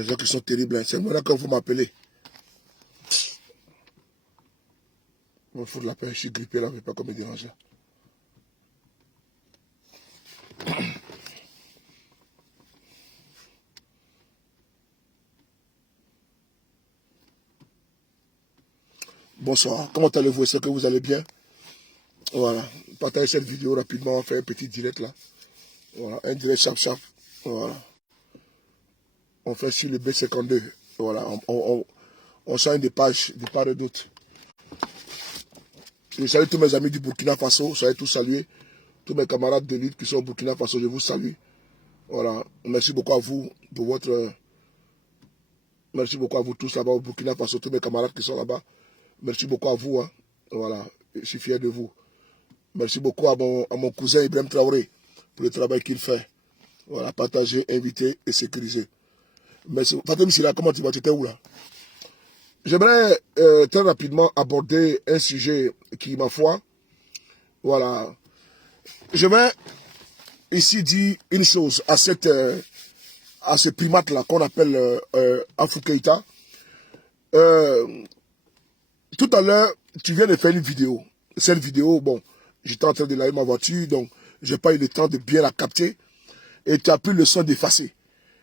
Les gens qui sont terribles, hein. C'est moi quand vous m'appelez. Il me faut de la peine, je suis grippé là, je ne vais pas comme me déranger. Bonsoir, comment allez-vous? Est-ce que vous allez bien? Voilà, partagez cette vidéo rapidement, on fait un petit direct là. Voilà, un direct sharp. Voilà. On fait sur le B52. Voilà, on change des pages de part et d'autre. Je salue tous mes amis du Burkina Faso, soyez tous salués. Tous mes camarades de lutte qui sont au Burkina Faso, je vous salue. Voilà, merci beaucoup à vous pour votre... Merci beaucoup à vous tous là-bas au Burkina Faso, tous mes camarades qui sont là-bas. Merci beaucoup à vous. Hein. Voilà, je suis fier de vous. Merci beaucoup à mon cousin Ibrahim Traoré pour le travail qu'il fait. Voilà, partager, inviter et sécuriser. Merci. Fatem Silla, comment tu vas? Tu étais où là? J'aimerais très rapidement aborder un sujet qui, ma foi, voilà. Je vais ici dire une chose à ce primate-là qu'on appelle Afou Keïta. Tout à l'heure, tu viens de faire une vidéo. Cette vidéo, bon, j'étais en train de laver ma voiture, donc je n'ai pas eu le temps de bien la capter. Et tu as pris le soin d'effacer.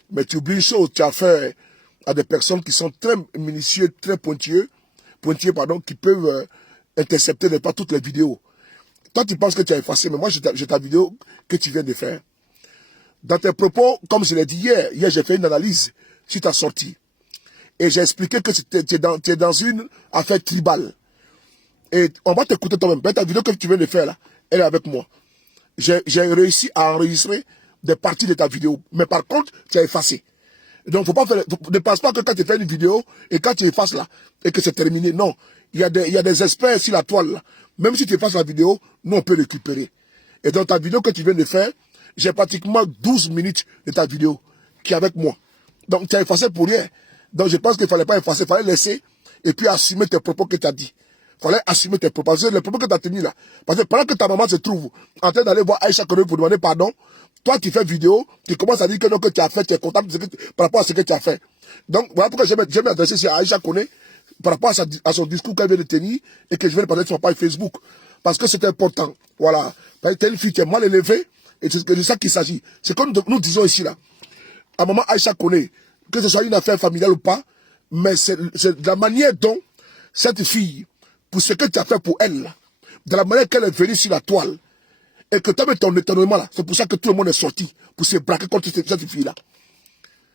Mais tu oublies une chose, tu as fait à des personnes qui sont très minutieuses, très pointilleux, qui peuvent intercepter pas toutes les vidéos. Toi, tu penses que tu as effacé, mais moi, j'ai ta vidéo que tu viens de faire. Dans tes propos, comme je l'ai dit hier j'ai fait une analyse sur ta sortie. Et j'ai expliqué que tu es dans une affaire tribale. Et on va t'écouter toi-même. Ta vidéo que tu viens de faire là, elle est avec moi. J'ai réussi à enregistrer des parties de ta vidéo. Mais par contre, tu as effacé. Donc, ne pense pas que quand tu fais une vidéo et quand tu effaces là, et que c'est terminé. Non. Il y a des experts sur la toile là. Même si tu effaces la vidéo, nous on peut récupérer. Et dans ta vidéo que tu viens de faire, j'ai pratiquement 12 minutes de ta vidéo qui est avec moi. Donc, tu as effacé pour rien. Donc, je pense qu'il ne fallait pas effacer, il fallait laisser et puis assumer tes propos que tu as dit. Il fallait assumer tes propos. Parce que les propos que tu as tenus là. Parce que pendant que ta maman se trouve en train d'aller voir Aïcha Koné pour demander pardon, toi, tu fais vidéo, tu commences à dire que non, que tu as fait, tu es content par rapport à ce que tu as fait. Donc, voilà pourquoi j'aime m'adresser sur Aïcha Koné par rapport à son discours qu'elle vient de tenir et que je vais le parler sur ma page Facebook. Parce que c'est important. Voilà. Parce que tu es une fille qui est mal élevée et c'est de ça qu'il s'agit. C'est comme nous disons ici là. À maman Aïcha Koné, que ce soit une affaire familiale ou pas, mais c'est la manière dont cette fille, pour ce que tu as fait pour elle, de la manière qu'elle est venue sur la toile, et que tu as mis ton étonnement là, c'est pour ça que tout le monde est sorti, pour se braquer contre cette fille-là.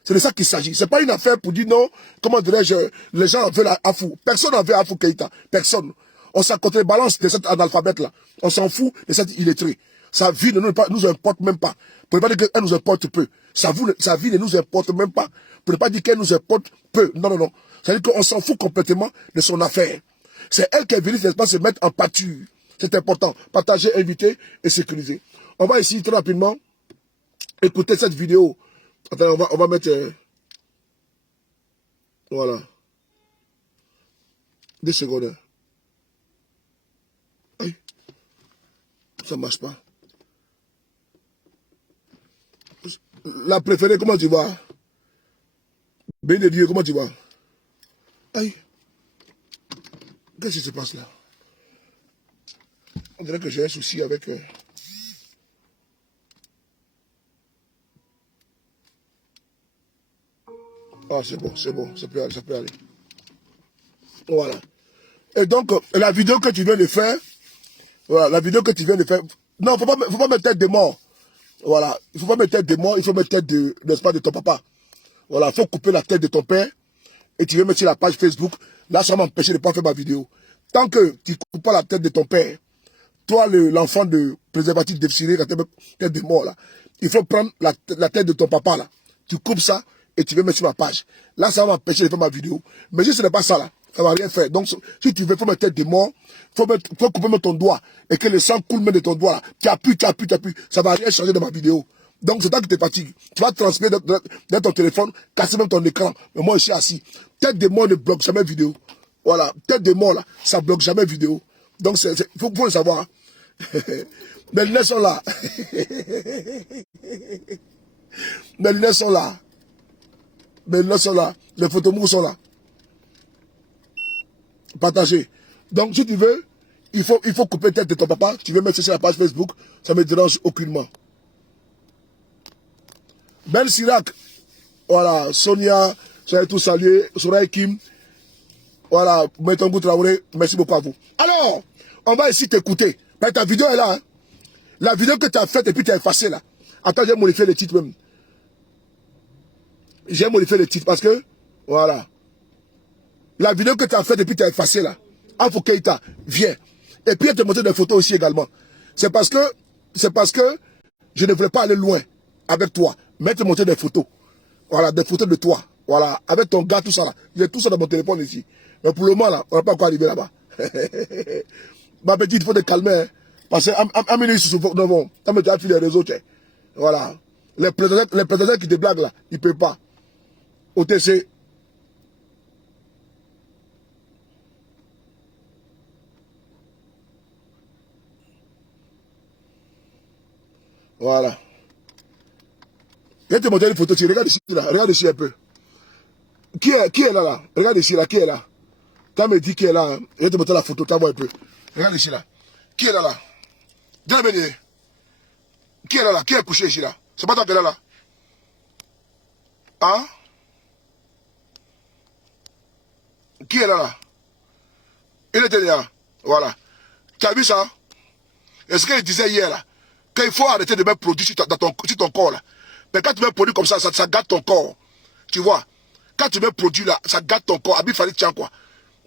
C'est de ça qu'il s'agit. C'est pas une affaire pour dire non, comment dirais-je, les gens veulent Afou. Personne n'en veut Afou Keïta. Personne. On s'en contre les balances de cet analphabète-là. On s'en fout de cette illettrée. Sa vie ne nous importe même pas. Pour ne pas dire qu'elle nous importe peu. Sa vie ne nous importe même pas. Pour ne pas dire qu'elle nous importe peu. Non, non, non. C'est-à-dire qu'on s'en fout complètement de son affaire. C'est elle qui est venue, n'est-ce pas, se mettre en pâture. C'est important. Partager, inviter et sécuriser. On va ici très rapidement écouter cette vidéo. Attends, on va mettre... voilà. 2 secondes. Aïe. Ça marche pas. La préférée, comment tu vas? Béni de Dieu, comment tu vas? Aïe. Qu'est-ce qui se passe là? On dirait que j'ai un souci avec... Ah, c'est bon, ça peut aller. Voilà. Et donc, la vidéo que tu viens de faire, voilà, non, faut pas mettre tête de mort. Voilà, il faut pas mettre tête de mort, il faut mettre tête de, n'est-ce pas, de ton papa. Voilà, il faut couper la tête de ton père et tu veux mettre sur la page Facebook. Là, ça m'empêche de ne pas faire ma vidéo. Tant que tu ne coupes pas la tête de ton père, toi, l'enfant de préservatif défilé, la tête de mort, là, il faut prendre la tête de ton papa, là. Tu coupes ça et tu veux mettre sur ma page. Là, ça va m'empêcher de faire ma vidéo. Mais si ce n'est pas ça, là, ça ne va rien faire. Donc, si tu veux, il faut mettre tête de mort, faut couper même ton doigt et que le sang coule même de ton doigt, là. Tu appuies. Ça ne va rien changer dans ma vidéo. Donc, c'est toi qui te fatigues. Tu vas transmettre dans ton téléphone, casser même ton écran. Mais moi, je suis assis. Tête de mort ne bloque jamais vidéo. Voilà. Tête de mort, là, ça ne bloque jamais vidéo. Donc, faut le savoir. Hein. Mes lunettes sont là. Mes lunettes sont là. maintenant sont là. Les photos sont là. Partagez. Donc, si tu veux, il faut couper tête de ton papa. Tu veux mettre ça sur la page Facebook. Ça ne me dérange aucunement. Ben Sirac. Voilà. Sonia. Soyez tous salués. Soraya Kim. Voilà. Mettons Traoré. Merci beaucoup à vous. Alors, on va ici t'écouter. Mais ta vidéo est là. Hein? La vidéo que tu as faite et puis tu as effacée là. Attends, j'ai modifié le titre même. J'ai modifié le titre parce que, voilà. La vidéo que tu as faite et puis tu as effacée là. Afo Keita, viens. Et puis, je te montrer des photos aussi également. C'est parce que je ne voulais pas aller loin avec toi. Mais te montrer des photos. Voilà, des photos de toi. Voilà, avec ton gars, tout ça là. J'ai tout ça dans mon téléphone ici. Mais pour le moment là, on n'a pas encore arrivé là-bas. Ma petite, il faut te calmer. Hein. Parce que Amélie se souvient, non, bon, t'as mis les réseaux, tiens. Voilà. Les présidents qui te blaguent là, ils ne peuvent pas. OTC. Voilà. Je vais te montrer une photo, tu regardes ici là, regarde ici un peu. Qui est là là? Regarde ici là, qui est là? Tu me dit qui est là, hein? Je vais te montrer la photo, tu vois un peu. Regarde ici là. Qui est là là? Dis-moi, qui est là là? Qui est couché ici là? C'est pas toi qui est là là? Hein? Qui est là là? Il était là. Voilà. Tu as vu ça? Est-ce qu'il disait hier là? Qu'il faut arrêter de mettre produit sur ton corps là. Mais quand tu mets produit comme ça gâte ton corps. Tu vois? Quand tu mets produit là, ça gâte ton corps. Abi Fali tiens quoi.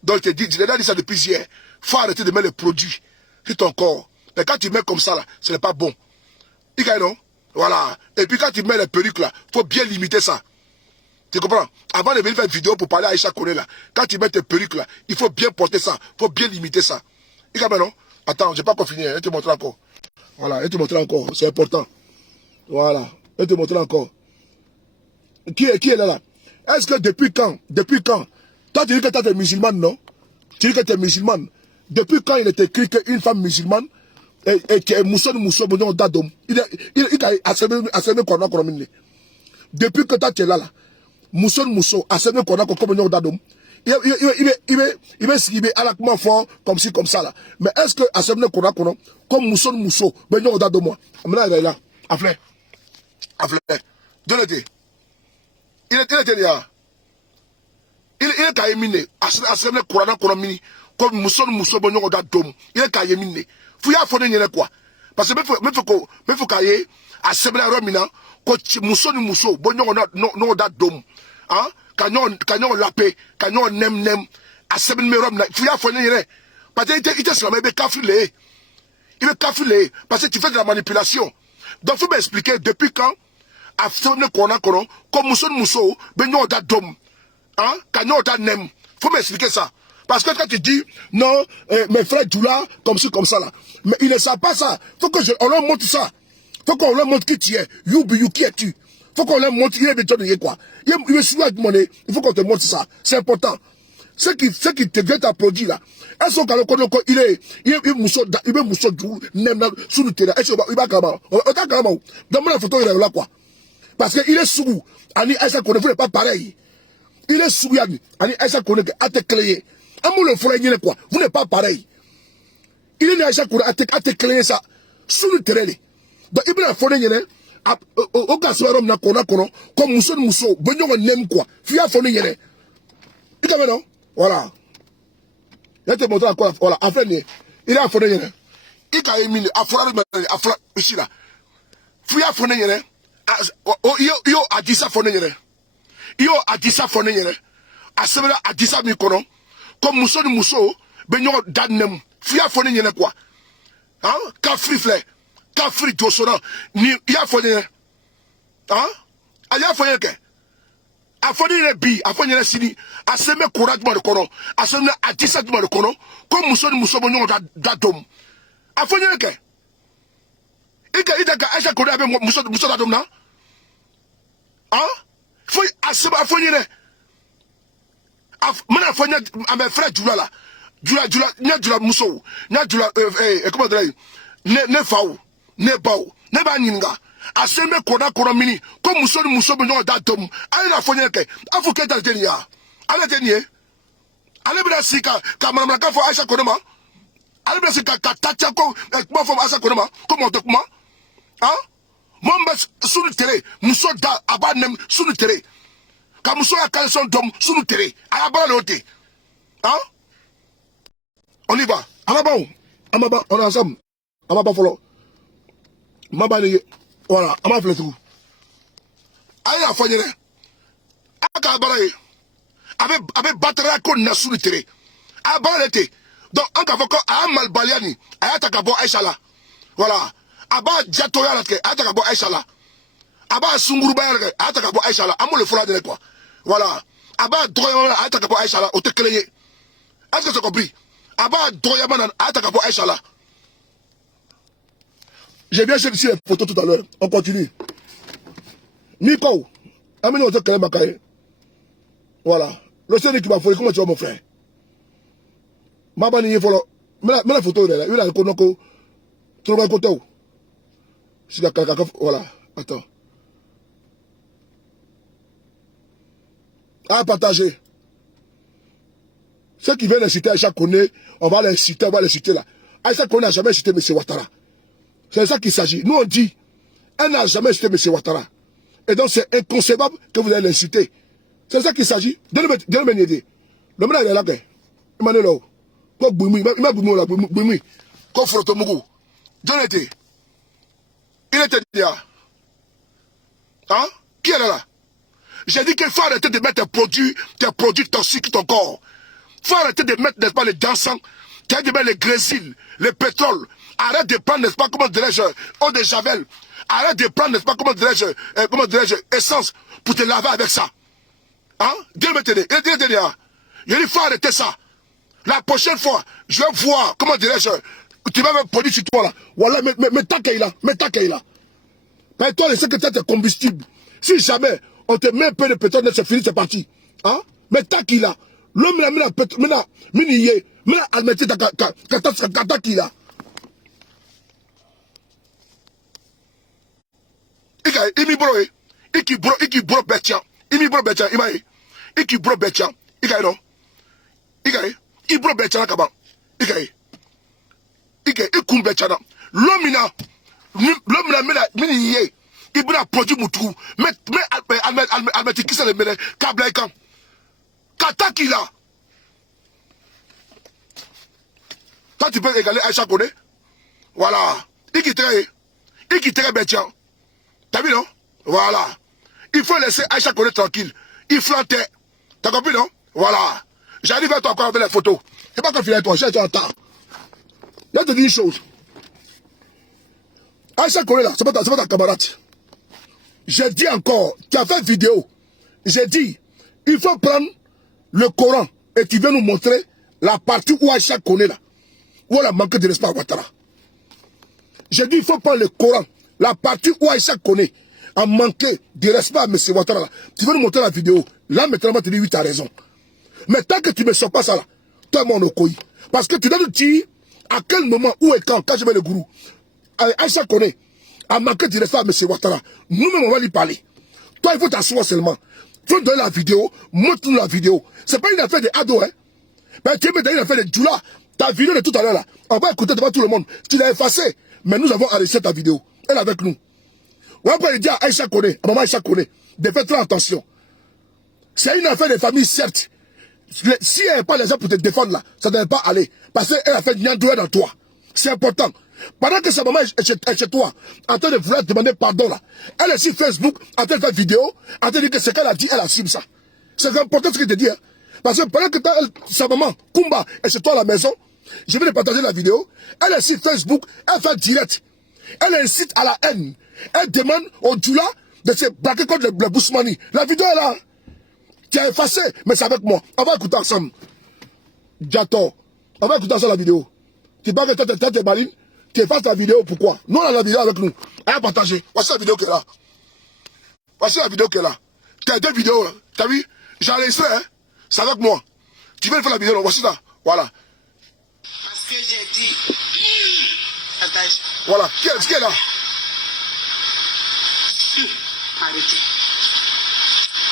Donc je l'ai dit ça depuis hier. Il faut arrêter de mettre les produits sur ton corps. Mais quand tu mets comme ça là, ce n'est pas bon. Non? Voilà. Et puis quand tu mets les perruques là, il faut bien limiter ça. Tu comprends? Avant de venir faire une vidéo pour parler à Aïcha Kone là, quand tu mets tes perruques là, il faut bien porter ça. Il faut bien limiter ça. Non? Attends, je n'ai pas encore fini. Je vais te montrer encore. Voilà, je vais te montrer encore. C'est important. Voilà. Je vais te montrer encore. Qui est là là? Est-ce que depuis quand? Toi, tu dis que tu es musulmane, non? Tu dis que tu es musulmane. Depuis quand il est écrit qu'une femme musulmane et qui est mousso, dadom. Il a assemblé qu'on a connu. Depuis que toi, tu es là, mousso, assemblé qu'on a connu dadom. Il va escrire à la comment fort, comme ci, comme ça là. Mais est-ce que assemblé qu'on a connu, comme mousso, ben dadom, maintenant il est là. Aflé. Donne-le. Il était là. Il est caïminé. Assemblé qu'on a connu. Comme mousso, bon, dadom. Il est caïminé. Fouya fone nyene quoi. Parce que me faut cailler assemblé romina ko mousso bon no dadom. Hein? Kanyon lapé, kanyon nem assemblé me romina. Fouya fone nyene. Parce que il était slamé be kafilé. Il est kafilé parce que tu fais de la manipulation. Donc faut m'expliquer depuis quand assemblé qu'on a comme mousso ben no dadom. Hein? Kanyon nem. Faut m'expliquer ça. Parce que quand tu dis, non, mes frères Djoula, comme ci, comme ça, là. Mais ils ne savent pas ça. Faut qu'on leur montre ça. Faut qu'on leur montre qui tu es. You, qui es-tu? Faut qu'on leur montre, il est besoin de quoi. Il est souvent avec monnaie. Il faut qu'on te montre ça. C'est important. Ce qui te vient à produire, là. Est-ce qu'on il est mousso, nem, sous le terrain. Est-ce qu'il va carrément? Donne-moi la photo, il est là, quoi. Parce qu'il est sous. Ani, est-ce qu'on ne pas pareil? Il est sous, Ani, est-ce qu'on a te clé? Quoi. Vous n'êtes pas pareil. Il est déjà à te clé ça sous le terrain. Donc, il a fait au cas où on a comme mousso, on aime quoi. Fia fait il non? Voilà. Je vais te montrer encore. Voilà. Enfin, il a fait il a émis à faire ici là. Fia fait yo a dit ça fait yo a dit ça fait a semaine a dit ça mi kono. Comme mousso, ben yon dadnem. Fia fone nyene quoi. Hein? Kafri flé. Kafri dosona. Ni ya fone nyene. Hein? Aya fone ke. A fone nyene bi. A fone nyene sini. A seme courage de kono. A seme a disa de kono. Comme mousso ben yon dadom. A fone nyene ke. Ika acha kono abe mousso dadom na. Hein? Foi a seme a fone nyene. Mana fanya à mes frères Djoula là. Djoula, nya Djoula Mousso, nya Djoula comment dire ne faou, ne bao, ne ba ninga. A semé kona mini. Comme mousson benon datum. Allez la fonnière que. A faut qu'elle t'aille ya. Allez tenir. Allez bien si ka madame la kafo Aïcha Konoma. Allez bien si ka tatia ko. Comment faut Aïcha Konoma. Comment te comment. Hein? Mon bas sous le terrain. Mousson da abanem sous le terrain. Quand mousson a calé son dom sous le terrain. À la balle l'autre. Hein? On y va. Amaba, on est ensemble. Amaba follow. Maba voilà, Amaba fait tout. Aïe, à Fanyere. Aka Baraye. Avec batterie qu'on n'a sous le terrain. A Baralete. Donc, en cas de mal baliani, a Takabo Aïchala. Voilà. Aba Diatoya, a Takabo Aïchala. Aba Sunguruba, a Takabo Aïchala. Amo le fola de quoi. Voilà. Aba Droyama, a Takabo Aïchala. Au te créer. Est-ce que tu as compris? Aba Droyama, a Takabo Aïchala. J'ai bien cherché les photos tout à l'heure. On continue. Nico, amène-nous au Kalem Bakaye. Voilà. Le seul qui m'a fait, comment tu vas mon frère? Mabani Yefolo. Mais la photo, là, il a le Konoko. Tu le vois côté où? Voilà. Attends. À partager. Ceux qui viennent citer Aïcha Koné, on va les citer là. Aïcha Koné n'a jamais cité M. Ouattara. C'est ça qu'il s'agit. Nous on dit, elle n'a jamais cité M. Ouattara. Et donc c'est inconcevable que vous allez l'inciter. C'est ça qu'il s'agit. Donnez-moi une idée. Le monde est là, il m'a dit là. Quoi boumi, il m'a boumi là, boumi. Quoi frotte mougou. Donnez été. Il était là. Hein? Qui est là? J'ai dit qu'il faut arrêter de mettre tes produits toxiques dans ton corps. Il faut arrêter de mettre, n'est-ce pas, les dansants, de mettre les grésiles, le pétrole. Arrête de prendre, n'est-ce pas, comment dirais-je, eau de javel. Arrête de prendre, n'est-ce pas, comment dirais-je, essence pour te laver avec ça. Hein? Dieu me tenait. Il faut arrêter ça. La prochaine fois, je vais voir, comment dirais-je, tu vas me produire sur toi là. Voilà, mais ta qu'il là. Mais toi, le secrétaire de combustible. Si jamais on te met un peu de pétrole, c'est fini, c'est parti. Hein? Mais ta qu'il là. L'homme là, mais admettez ta qu'il là. Imi bro, iki bro betcha. Imi bro betcha, imae. Iki bro betcha. Ikae no. Ikae. I bro betcha na kaba. Ikae. Ikae. Ikum betcha na. L'homme là, mini ye. Il a produit moutou. Mais almeti qui se le mène. Kabla ikam. Kataki là. Toi tu peux égaler Aïcha Koné. Voilà. Iki tere betcha. T'as vu non? Voilà. Il faut laisser Aïcha Koné tranquille. Il flantait. T'as compris non? Voilà. J'arrive à toi encore avec les photos. C'est pas qu'on finit avec toi, j'ai en temps. Là, je te dis une chose. Aïcha Koné là, c'est pas ta camarade. J'ai dit encore, tu as fait vidéo. J'ai dit, il faut prendre le Coran et tu viens nous montrer la partie où Aïcha Koné là, où elle a manqué de respect à Ouattara. J'ai dit, il faut prendre le Coran, la partie où Aïcha Koné a manqué de respect à M. Ouattara là. Tu veux nous montrer la vidéo. Là, maintenant, tu dis, oui, tu as raison. Mais tant que tu ne me sors pas ça là, toi et moi on est couilles. Parce que tu dois nous dire à quel moment, où et quand je mets le gourou. Aïcha Koné a manqué de respect à M. Ouattara. Nous-mêmes, on va lui parler. Toi, il faut t'asseoir seulement. Tu veux donner la vidéo, montre-nous la vidéo. C'est pas une affaire de ado, hein. Ben, tu veux me donner une affaire de Djoula. Ta vidéo de tout à l'heure là, on va écouter devant tout le monde. Tu l'as effacée, mais nous avons enregistré ta vidéo. Elle est avec nous. On va pas dire à Aïcha Koné, à maman Aïcha Koné, de faire très attention. C'est une affaire de famille, certes. Si elle n'a pas les gens pour te défendre là, ça ne devait pas aller. Parce qu'elle a fait niandoué dans toi. C'est important. Pendant que sa maman est chez toi, en train de vouloir demander pardon là, elle est sur Facebook, en train de faire vidéo, en train de dire que ce qu'elle a dit, elle assume ça. C'est important ce que je te dis. Hein. Parce que pendant que sa maman, Kumba, est chez toi à la maison, je vais lui partager la vidéo, elle est sur Facebook, elle fait direct. Elle incite à la haine. Elle demande au Djoula de se braquer contre le Bousmani. La vidéo est là. Tu as effacé, mais c'est avec moi. On va écouter ensemble. Diato, on va écouter ensemble la vidéo. Tu parles que tu es maline, tu effaces la vidéo, pourquoi? Nous, on a la vidéo avec nous. Elle a partagé. Voici la vidéo qui est là. Voici la vidéo qui est là. Tu as deux vidéos, là. Tu as vu? J'ai enregistré, hein? C'est avec moi. Tu veux faire la vidéo, là. Voici ça. Voilà. Parce que j'ai dit. Voilà. Qui est là? arrêté.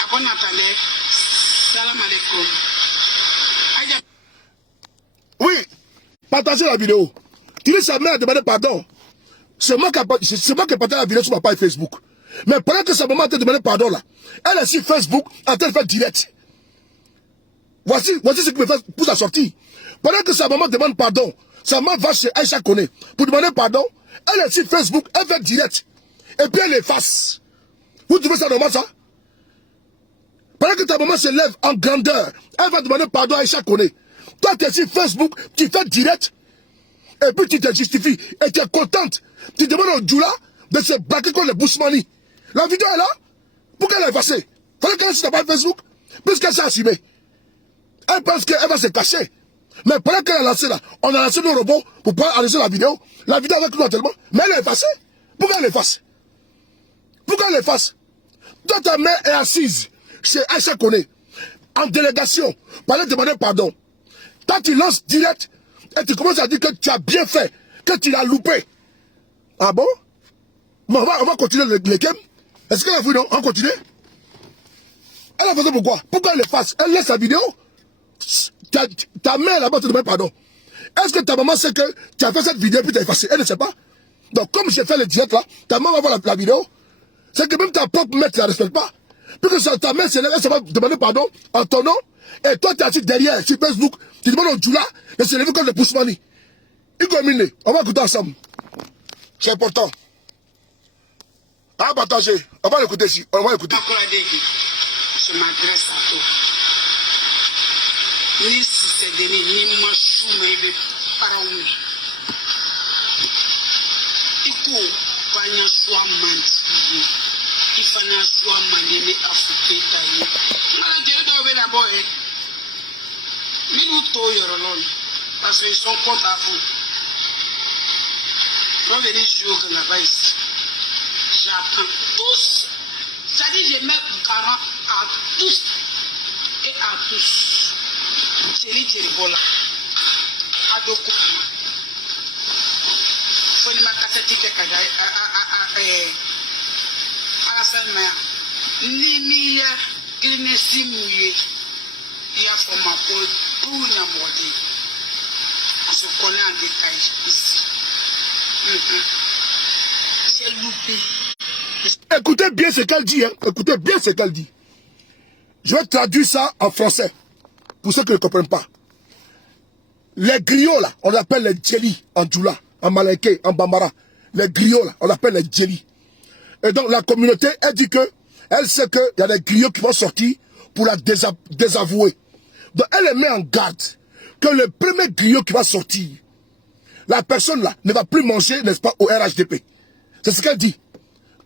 Après, on attendait. Salam alaikum. Oui, partagez la vidéo. Tu dis sa mère a demandé pardon. C'est moi qui ai partagé la vidéo sur ma page Facebook. Mais pendant que sa maman t'a demandé pardon là, elle est sur Facebook en train de faire direct. Voici ce qui me fait pour sa sortie. Pendant que sa maman demande pardon, sa maman va chez Aïcha Kone pour demander pardon. Elle est sur Facebook, elle fait direct. Et puis elle efface. Vous trouvez ça normal ça? Pendant que ta maman se lève en grandeur, elle va demander pardon à Aïcha Kone. Toi tu es sur Facebook, tu fais direct. Et puis tu te justifies. Et tu es contente. Tu demandes au Djoula de se braquer contre les Bousmani. La vidéo est là. Pourquoi elle est effacée? Fallait qu'elle soit sur ta page Facebook. Puisqu'elle s'est assumée. Elle pense qu'elle va se cacher. Mais pendant qu'elle a lancé là, on a lancé nos robots pour pouvoir enregistrer la vidéo. La vidéo avec nous tellement. Mais elle est effacée. Pourquoi elle efface? Pourquoi elle efface? Toi, ta mère est assise chez Aïcha Kone, en délégation, pour aller demander pardon. Toi, tu lances direct et tu commences à dire que tu as bien fait, que tu l'as loupé. Ah bon? Mais on va continuer le game. Est-ce qu'elle a vu, non? On continue? Elle a fait pourquoi? Pourquoi elle efface? Elle laisse la vidéo? Ta mère là-bas te demande pardon. Est-ce que ta maman sait que tu as fait cette vidéo et puis tu as effacé? Elle ne sait pas. Donc comme j'ai fait le direct là, ta maman va voir la vidéo. C'est que même ta propre mère, tu ne la respectes pas. Puis que ta mère, elle va demander pardon en ton nom. Et toi, tu es assis derrière, sur Facebook. Tu demandes au Djoula de se lever comme le Pousmani. Igomine, on va écouter ensemble. C'est important. À partager. On va l'écouter ici. On va écouter. Je m'adresse à toi. Ni si c'est Denis, ni Machou, mais il est paraoui. Iko, Panya Soa Manti, Kifana Soa Mandene Afrika. Nala Jerry Dove la boy. Minuto Yorolon, parce qu'ils sont contre à vous. On va venir jouer au Ganga ici. J'apprends tous. Ça dit, je mets garant à tous et à tous. Jerry Bola. Adoko. Faut ma cassette qui est à la fin, Nimia, Guinness, Mouillé. Il y a pour ma peau, pour la mode. À ce qu'on a en détail ici. C'est loupé. Écoutez bien ce qu'elle dit, hein. Écoutez bien ce qu'elle dit. Je vais traduire ça en français, pour ceux qui ne comprennent pas. Les griots là, on appelle les djeli en Djoula, en Malinké, en Bambara. Les griots là, on appelle les djeli. Et donc la communauté, elle dit que, elle sait qu'il y a des griots qui vont sortir pour la désavouer. Donc elle les met en garde que le premier griot qui va sortir, la personne là ne va plus manger, n'est-ce pas, au RHDP. C'est ce qu'elle dit.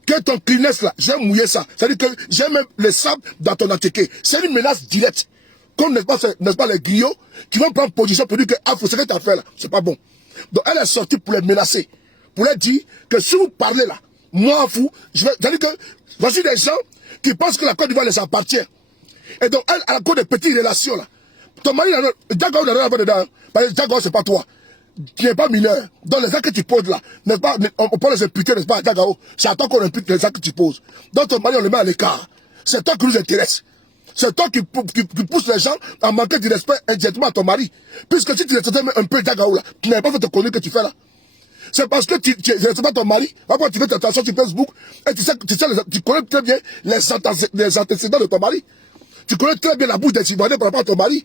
Que ton Kleenex là, j'ai mouillé ça. C'est-à-dire que j'ai même le sable dans ton attiqué. C'est une menace directe. Comme n'est-ce pas les griots qui vont prendre position pour dire que ah, ce que tu as fait là, c'est pas bon. Donc elle est sortie pour les menacer. Pour leur dire que si vous parlez là, moi vous, c'est-à-dire que voici des gens qui pensent que la Côte d'Ivoire les appartient. Et donc elle, à cause des petites relations là, ton mari, Djagao n'a rien à voir dedans. Parce que Djagao c'est pas toi. Tu n'es pas mineur. Donc les actes que tu poses là, n'est-ce pas, on peut les imputer, n'est-ce pas, à Djagao. C'est à toi qu'on impute les actes que tu poses. Donc ton mari, on le met à l'écart. C'est toi qui nous intéresse. C'est toi qui pousse les gens à manquer du respect indirectement à ton mari. Puisque si tu respectais un peu Djagao là, tu n'avais pas fait te conneries que tu fais là. C'est parce que tu respectes pas ton mari, après tu fais ta transaction sur Facebook, et tu connais très bien les antécédents de ton mari. Tu connais très bien la bouche des Ivoiriens par rapport à ton mari.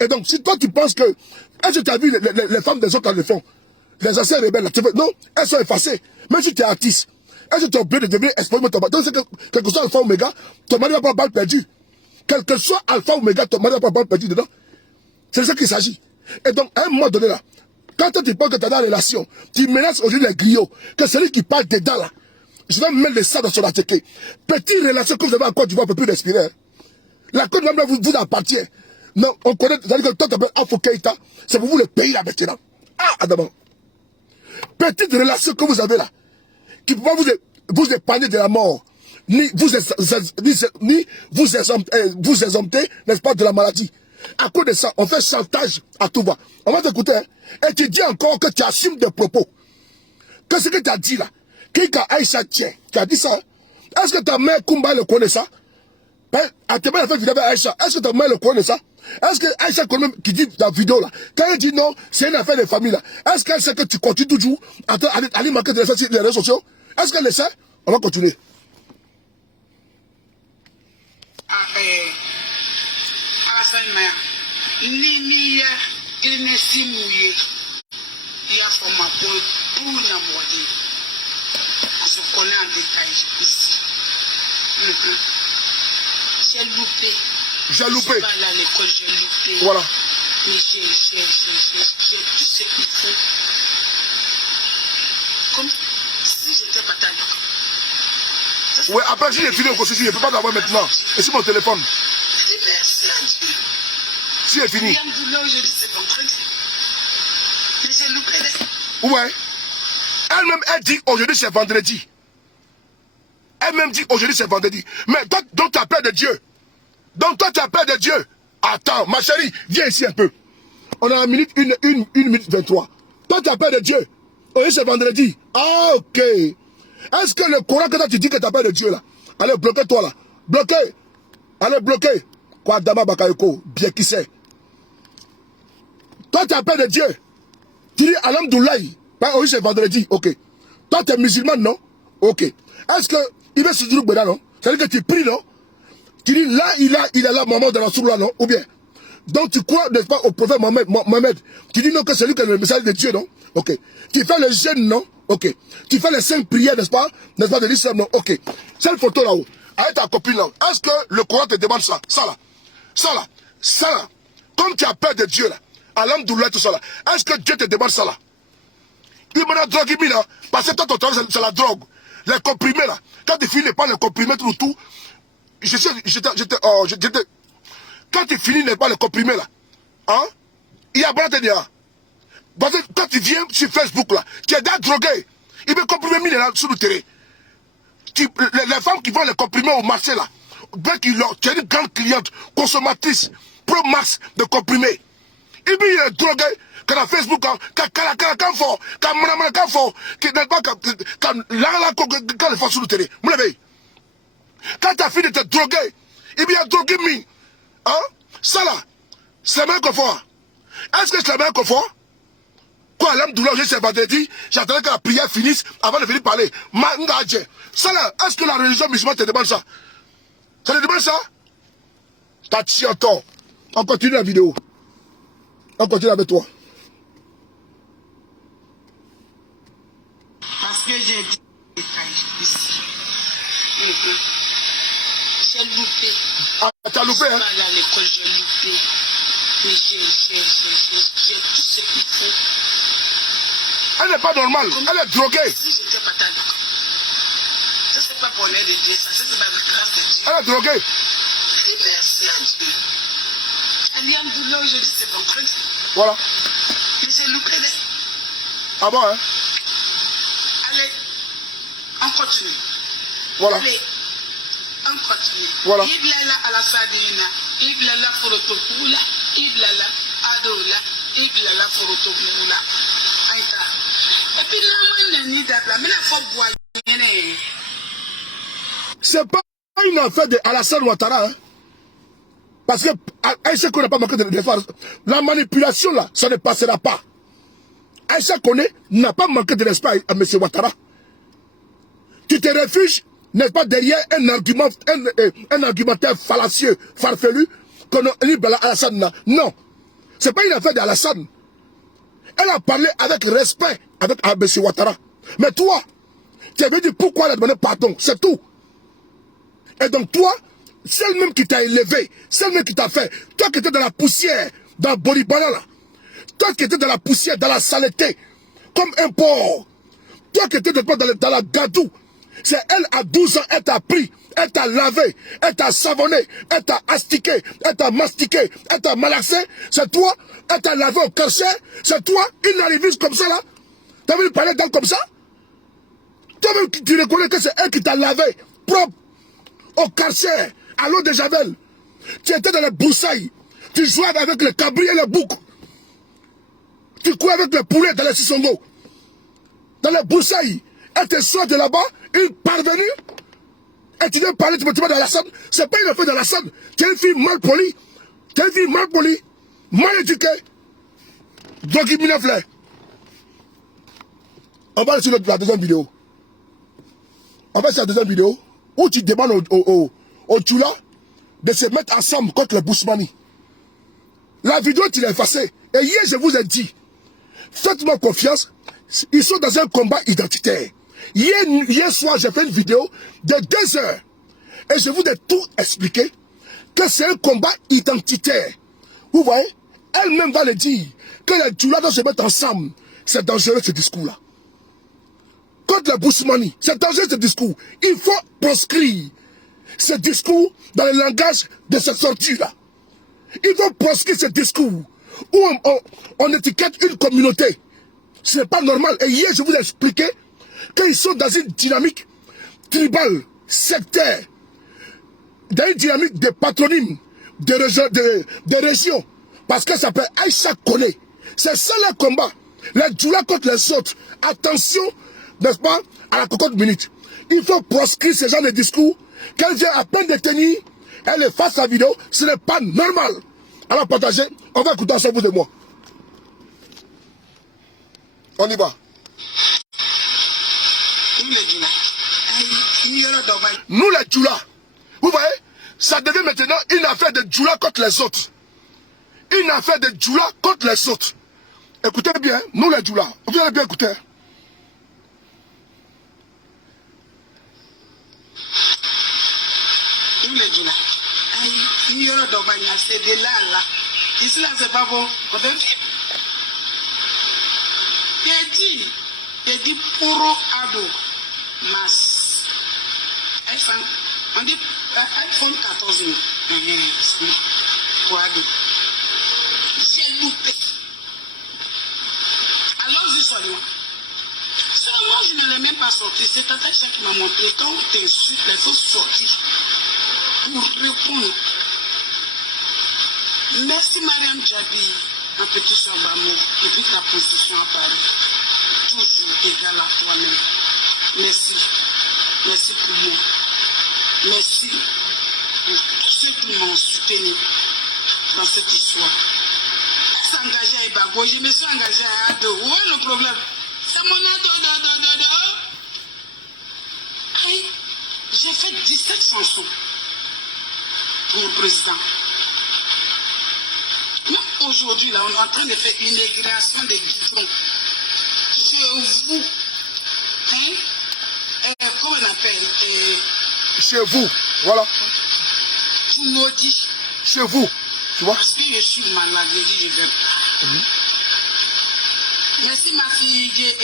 Et donc, si toi tu penses que, est-ce que tu as vu les femmes des autres qui le font? Les anciens rebelles là, non, elles sont effacées. Même si tu es artiste, est-ce que tu es obligé de devenir exposé ton mari? Donc, quel que soit Alpha Omega, ton mari va pas balle perdue. Quel que soit Alpha Omega, ton mari va pas balle perdue dedans. C'est de ça qu'il s'agit. Et donc, à un moment donné là, quand tu penses que tu as dans la relation, tu menaces aujourd'hui les griots, que celui qui parle dedans là, je vais mettre le sang dans son attiqué. Petite relation que vous avez en Côte d'Ivoire, on ne peut plus respirer. La Côte d'Ivoire vous appartient. Non, on connaît, c'est-à-dire que toi tu appelles Afro Keïta, c'est pour vous le pays là maintenant. Ah, Adama. Petite relation que vous avez là, qui ne peut pas vous épargner de la mort, ni vous exempter, n'est-ce pas, de la maladie. À cause de ça, on fait chantage à tout va. On va t'écouter, hein, et tu dis encore que tu assumes des propos. Que ce que tu as dit là, Kika Aïcha tient, tu as dit ça, hein, Est-ce que ta mère Kumba le connaît ça? À tes mères, fait vidéo avec Aïcha. Est-ce que ta mère le connaît ça? Est-ce que Aïcha connaît qui dit dans la vidéo là? Quand elle dit non, c'est une affaire de famille là. Est-ce qu'elle sait que tu continues toujours à aller marquer des réseaux sociaux? Est-ce qu'elle le sait? On va continuer. Alassane Maya, Nini il ne s'y mouille. Il y a pour ma peau, pour la moitié. On se connaît en détail ici. J'ai loupé. J'ai loupé. Je suis pas allé à l'école, j'ai loupé. Voilà. Mais j'ai tout ce qu'il faut. Comme si j'étais pas ta mère. Ouais, après si j'ai fini au je ne peux pas l'avoir maintenant. Et sur mon téléphone. Merci à Dieu. Si j'ai fini. Aujourd'hui, c'est vendredi. Mais j'ai loupé des... Ouais. Elle-même, elle dit aujourd'hui c'est vendredi. Elle-même dit aujourd'hui c'est vendredi. Mais toi, donc tu as peur de Dieu. Donc toi tu as peur de Dieu. Attends, ma chérie, viens ici un peu. On a 1 minute 23. Toi tu as peur de Dieu. Aujourd'hui c'est vendredi. Ah ok. Est-ce que le Coran que toi tu dis que tu as peur de Dieu là? Allez, bloquez-toi là. Bloquez. Allez, bloquez. Quoi, Dama Bakayoko, bien qui sait. Toi tu as peur de Dieu. Tu dis Alhamdoulaye. Aujourd'hui c'est vendredi. Ok. Toi tu es musulman, non? Ok. Est-ce que il veut se dire non? C'est-à-dire que tu pries, non? Tu dis là, il est là, Mohamed dans la source là, non? Ou bien? Donc tu crois, n'est-ce pas, au prophète Mohamed? Tu dis non que c'est lui qui est le message de Dieu, non? Ok. Tu fais le jeûne, non? Ok. Tu fais les 5 prières, n'est-ce pas, de l'islam, non? Ok. Cette photo là-haut, avec ta copine là, est-ce que le Coran te demande ça? Ça là. Comme tu as peur de Dieu là, Alhamdoulilah, tout ça là, est-ce que Dieu te demande ça là? Il m'a dit drogue, là, parce que toi, ton travail, c'est la drogue. Les comprimés là, quand tu finis pas les comprimés tout, quand tu finis pas les comprimés là, hein, il y a bon te dire. Parce que quand tu viens sur Facebook là, tu es déjà drogué. Il veut comprimer 1000 là sur le terrain. Les femmes qui vont les comprimer au marché là, tu es une grande cliente, consommatrice, pro-max de comprimés. Il est drogué. Quand à Facebook, quand fort, quand fort, quand les forces sur le terrain. Quand tu as fini de te droguer, il y a drogué mis. Hein? Ça là, c'est le même confort. Est-ce que c'est le même confort? Quoi, l'Amdoula, c'est vendredi, j'attendais que la prière finisse avant de venir parler. Ça là, est-ce que la religion musulmane te demande ça? Ça te demande ça? T'as tiré tort. On continue la vidéo. On continue avec toi. Parce que j'ai dit ici. J'ai loupé. Ah, t'as loupé, hein? Je suis pas allé à l'école, j'ai loupé. Mais j'ai tout ce qu'il faut. Elle n'est pas normale, elle est droguée. Si j'étais pas ta mère. Ça, c'est pas pour l'aide de Dieu, ça, c'est pas la grâce de Dieu. Elle est droguée. Merci à Dieu. Alhamdoulilah, aujourd'hui, c'est vendredi. Voilà. Mais j'ai loupé des... Ah bon, hein? Allez, on continue. Voilà. Allez, on continue. Voilà. Iblala Alasadina, Iblala Forotopula, Iblala Adola, Iblala Forotopula. Aïta. Et puis là, moi, il faut boire. C'est pas une affaire de Alassane Ouattara, hein? Parce que Aïcha qu'on n'a pas manqué de défense. La manipulation là, ça ne passera pas. Aïcha Koné n'a pas manqué de respect à M. Ouattara. Tu te réfugies, n'est-ce pas, derrière un argumentaire fallacieux, farfelu, qu'on a libéré Alassane. Non, c'est pas une affaire d'Alassane. Elle a parlé avec respect avec M. Ouattara. Mais toi, tu avais dit pourquoi elle a demandé pardon, c'est tout. Et donc toi, celle-même qui t'a élevé, celle-même qui t'a fait, toi qui étais dans la poussière, dans le Boribana là, toi qui étais dans la poussière, dans la saleté, comme un porc, toi qui étais dans la gadou, c'est elle à 12 ans, elle t'a pris, elle t'a lavé, elle t'a savonné, elle t'a astiqué, elle t'a mastiqué, elle t'a malaxé, c'est toi, elle t'a lavé au cancer, c'est toi, une arriviste comme ça là, t'as vu parler d'elle comme ça? Toi-même tu reconnais que c'est elle qui t'a lavé, propre, au cancer, à l'eau de Javel. Tu étais dans les broussailles, tu jouais avec les cabris et les boucs. Tu courais avec les poulets dans les Sissongo. Dans les broussailles. Elle te sort de là-bas, une parvenue. Et tu viens parler, tu me mets dans la scène. C'est pas une affaire dans la scène. Tu es une fille mal polie. Tu es une fille mal polie, mal éduquée. Donc il m'y fleur. On va aller sur la deuxième vidéo. On va sur la deuxième vidéo où tu demandes au Tchoula de se mettre ensemble contre le Bousmani. La vidéo, tu l'as effacée. Et hier, je vous ai dit, faites-moi confiance, ils sont dans un combat identitaire. Hier soir, j'ai fait une vidéo de 2 heures. Et je vous ai tout expliqué que c'est un combat identitaire. Vous voyez, elle-même va le dire, que les Tchoula doivent se mettre ensemble. C'est dangereux ce discours-là. Contre le Bousmani, c'est dangereux ce discours. Il faut proscrire ce discours dans le langage de cette sortie-là. Il faut proscrire ce discours où on étiquette une communauté. Ce n'est pas normal. Et hier, je vous ai expliqué qu'ils sont dans une dynamique tribale, sectaire, dans une dynamique de patronyme, de région. Parce que ça s'appelle Aïcha Kone. C'est ça le combat. Les Djoula contre les autres. Attention, n'est-ce pas, à la cocotte minute. Il faut proscrire ce genre de discours. Qu'elle vient à peine de tenir, elle efface la vidéo. Ce n'est pas normal. Alors partagez, on va écouter ensemble vous et moi. On y va. Nous les Djoula, vous voyez, ça devient maintenant une affaire de Djoula contre les autres. Une affaire de Djoula contre les autres. Écoutez bien, nous les Djoula, vous allez bien écouter. Nous les Djoula, c'est de là, là. Ici, là, c'est pas bon. Il dit pour ado, mas. On dit iPhone 14 pour ado. J'ai loupé. Allons-y seulement. Seulement, je ne l'ai même pas sorti. C'est un texte qui m'a montré. Quand on t'insulte, il faut sortir pour répondre. Merci Mariam Djabi, ma petite soeur Bamou, depuis ta position à Paris. Toujours égal à toi-même. Merci. Merci pour moi. Merci pour tous ceux qui m'ont soutenu dans cette histoire. S'engager à Ibago, je me suis engagé à Ado. Où est le problème? C'est mon Ado. J'ai fait 17 chansons pour le président. Mais aujourd'hui, là, on est en train de faire une immigration des guidons. Chez vous, comment on appelle chez vous, voilà. Tu maudis. Chez vous, tu vois. Parce que je suis malade, je dis, je vais pas. Merci ma fille,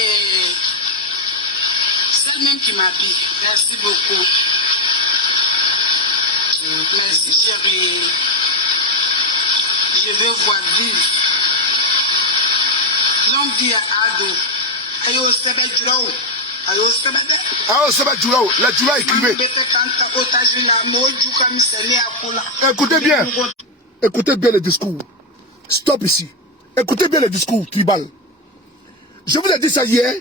celle même qui m'habille. Merci beaucoup. Merci chérie. Je veux voir vivre. Longue vie à Ado. Ayo sebe djurao. Ayo sebe de. Ah, c'est pas Djoula, la Djoula écrivait. Écoutez bien. Écoutez bien le discours. Stop ici. Écoutez bien le discours tribal. Je vous ai dit ça hier,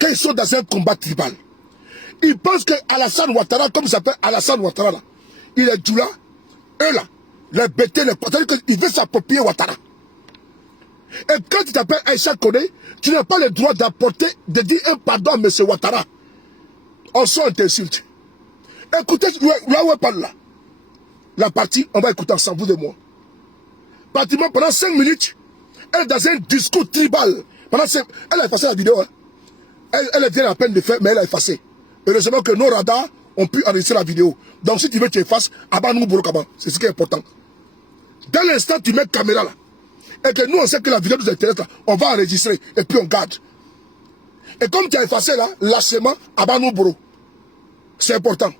quand ils sont dans un combat tribal. Ils pensent que Alassane Ouattara, comme il s'appelle Alassane Ouattara, là, il est Djoula, eux là, les bêtés, les potes, il veut s'approprier Ouattara. Et quand tu t'appelles Aïcha Kone, tu n'as pas le droit d'apporter, de dire un pardon à M. Ouattara. On sent t'insulte. Écoutez, là où elle parle là. La partie, on va écouter ensemble, vous et moi. Pratiquement pendant 5 minutes, elle est dans un discours tribal. Elle a effacé la vidéo. Hein. Elle vient à peine de faire, mais elle a effacé. Heureusement que nos radars ont pu enregistrer la vidéo. Donc si tu veux que tu effaces, abat-nous Borokaba. C'est ce qui est important. Dès l'instant tu mets caméra là, et que nous on sait que la vidéo nous intéresse là, on va enregistrer et puis on garde. Et comme tu as effacé là, lâchement, abat-nous Boro. C'est important.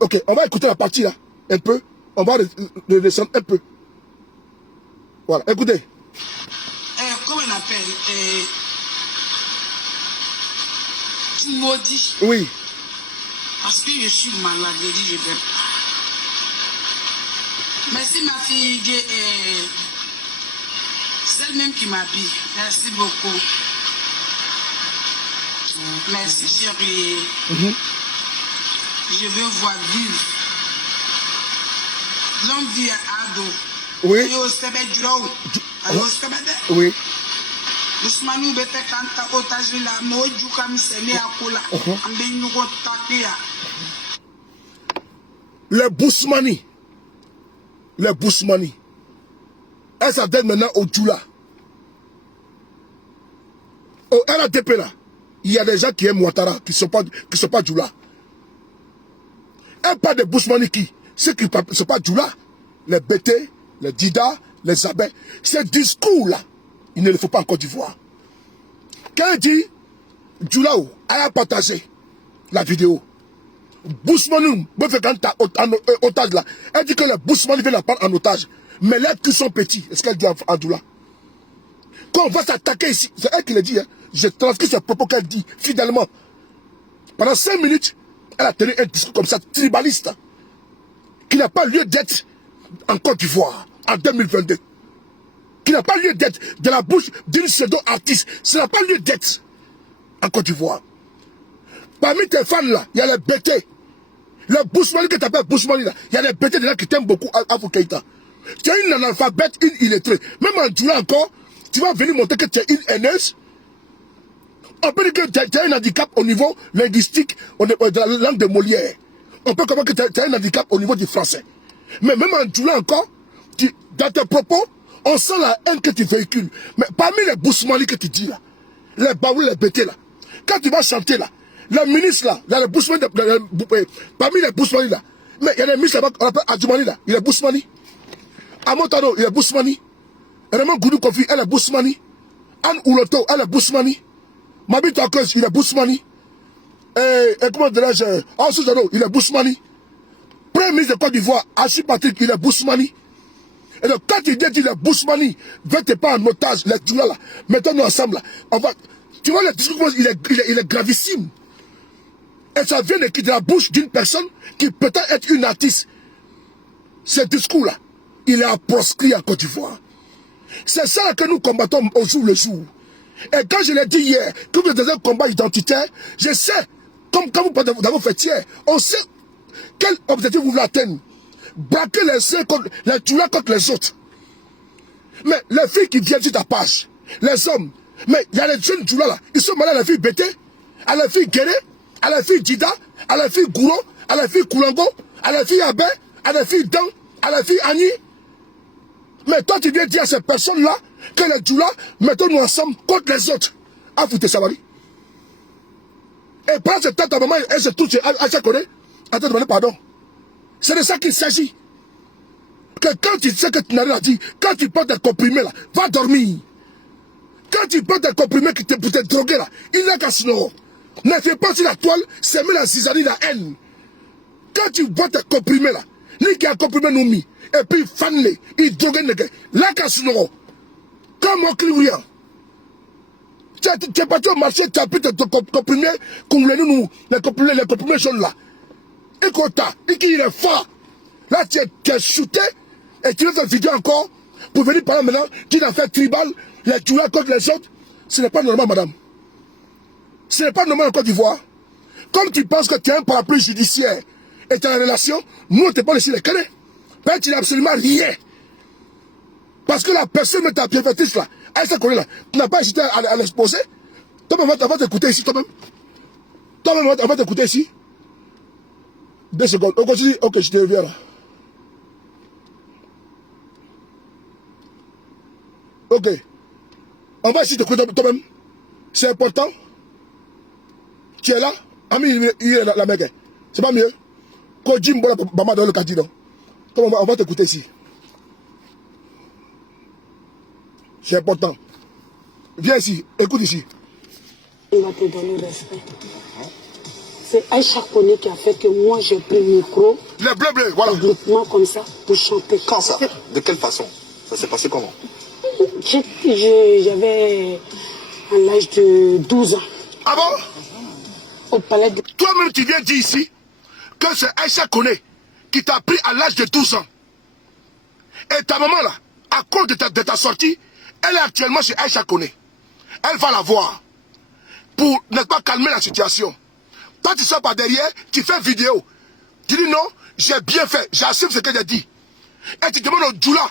Ok, on va écouter la partie là, un peu. On va redescendre un peu. Voilà, écoutez. Comment on appelle tu maudis. Oui. Parce que je suis malade, je dis je vais pas. Merci ma fille, celle même qui m'habille. Merci beaucoup. Merci chérie. je veux voir vivre. L'homme vit à Ado. Oui. Oui. Les Bousmani. Les Bousmani. Elle s'adresse maintenant au Djoula. Au RATP là. Il y a des gens qui aiment Ouattara, qui ne sont pas Djoula. Elle parle de Bousmani qui? Ceux qui ne sont pas Djoula. Les BT, les Dida, les Abé. Ces discours-là, il ne le faut pas en Côte d'Ivoire. Quand elle dit, Djoulaou, elle a partagé la vidéo. Bousmani, en otage là. Elle dit que les Bousmani viennent la prendre en otage. Mais les qui sont petits, est-ce qu'elle dit à Djoula? Quand on va s'attaquer ici, c'est elle qui le dit, hein. Je transcris ce propos qu'elle dit fidèlement. Pendant 5 minutes, elle a tenu un discours comme ça, tribaliste, qui n'a pas lieu d'être en Côte d'Ivoire en 2022. Qui n'a pas lieu d'être de la bouche d'une pseudo-artiste. Ça n'a pas lieu d'être en Côte d'Ivoire. Parmi tes fans là, il y a les BT. Le Bousmani que tu appelles Bousmani là, il y a les BT de là qui t'aiment beaucoup Afro Keïta. Tu es une analphabète, une illettrée. Même en Djoula encore, tu vas venir montrer que tu es une haineuse. On peut dire que tu as un handicap au niveau linguistique de la langue de Molière. On peut comprendre que tu as un handicap au niveau du français. Mais même en Djoula encore, dans tes propos, on sent la haine que tu véhicules. Mais parmi les Bousmani que tu dis là, les Baoul, les BT là, quand tu vas chanter là, les ministres là, les Bousmani, parmi les Bousmani là, mais il y a des ministres là-bas, on appelle Adjoumani là, il est Bousmani. Amotano, il est Bousmani. Raymond Goudou Kofi, elle est Bousmani. Anne Ouloto, elle est Bousmani. Mabito Akos, il est Bousmani. Et comment dirais-je, Ansouzano, il est Bousmani. Premier ministre de Côte d'Ivoire, Assis Patrick, il est Bousmani. Et donc, quand il dit qu'il est Bousmani, veut te pas en otage, les Djoula là, mettons-nous ensemble là. On va, tu vois, le discours, il est gravissime. Et ça vient de la bouche d'une personne qui peut-être être une artiste. Ce discours-là, il est proscrit en Côte d'Ivoire. C'est ça que nous combattons au jour le jour. Et quand je l'ai dit hier, que vous êtes dans un combat identitaire, je sais, comme quand vous avez fait hier, on sait quel objectif vous voulez atteindre. Braquer les uns contre les Djoula contre les autres. Mais les filles qui viennent sur ta page, les hommes, mais il y a les jeunes Djoula là, ils sont malades à la fille Bété, à la fille Guéré, à la fille Dida, à la fille Gouro, à la fille Koulango, à la fille Abé, à la fille Dan, à la fille Annie. Mais toi, tu viens dire à ces personnes-là que les Djoula, mettons-nous ensemble contre les autres. Ah, vous te savez. Et pendant ce temps, ta maman, elle se touche, elle se connaît. Elle te demande pardon. C'est de ça qu'il s'agit. Que quand tu sais que tu n'as rien à dire, quand tu prends des comprimés là, va dormir. Quand tu prends des comprimés pour te droguer là, il n'a qu'à se nourrir. Ne fais pas sur la toile, c'est la zizanie, la haine. Quand tu bois tes comprimés là, lui qui a comprimé nous mis, et puis fan-les, il drogue les gars, là qu'à se nourrir. Comme mon client. Tu es parti au marché, tu as pris tes comprimés, comme les comprimés jaunes là. Et quand il est fort, là tu es shooté, et tu fais une vidéo encore, pour venir parler maintenant, tu as fait tribal, les Djoula contre les autres. Ce n'est pas normal, madame. Ce n'est pas normal en Côte d'Ivoire. Comme tu penses que tu as un parapluie judiciaire et tu as une relation, nous on ne te parle ici les connaît. Mais tu n'as absolument rien. Parce que la personne de ta bienfaitrice là, elle se connaît là, tu n'as pas hésité à l'exposer. Toi-même, on va t'écouter ici, toi-même. Toi-même, on va t'écouter ici. 2 secondes. On continue. Ok, je te reviens là. Ok. On va essayer de t'écouter toi-même. C'est important. Tu es là. Ami, il est la mec. C'est pas mieux. Quand Jim Bola Bama dans le cadre. On va t'écouter ici. C'est important. Viens ici. Écoute ici. Il va te donner respect. C'est Aïcha Koné qui a fait que moi j'ai pris le micro. Les bleus, voilà. Publiquement comme ça pour chanter. Quand ça? De quelle façon? Ça s'est passé comment? J'avais à l'âge de 12 ans. Ah bon? Au palais de... Toi-même, tu viens dire ici que c'est Aïcha Koné qui t'a pris à l'âge de 12 ans. Et ta maman là, à cause de ta sortie, elle est actuellement chez Aïcha Koné. Elle va la voir pour ne pas calmer la situation. Toi, tu sors par derrière, tu fais vidéo. Tu dis non, j'ai bien fait, j'assume ce que j'ai dit. Et tu demandes au Djoula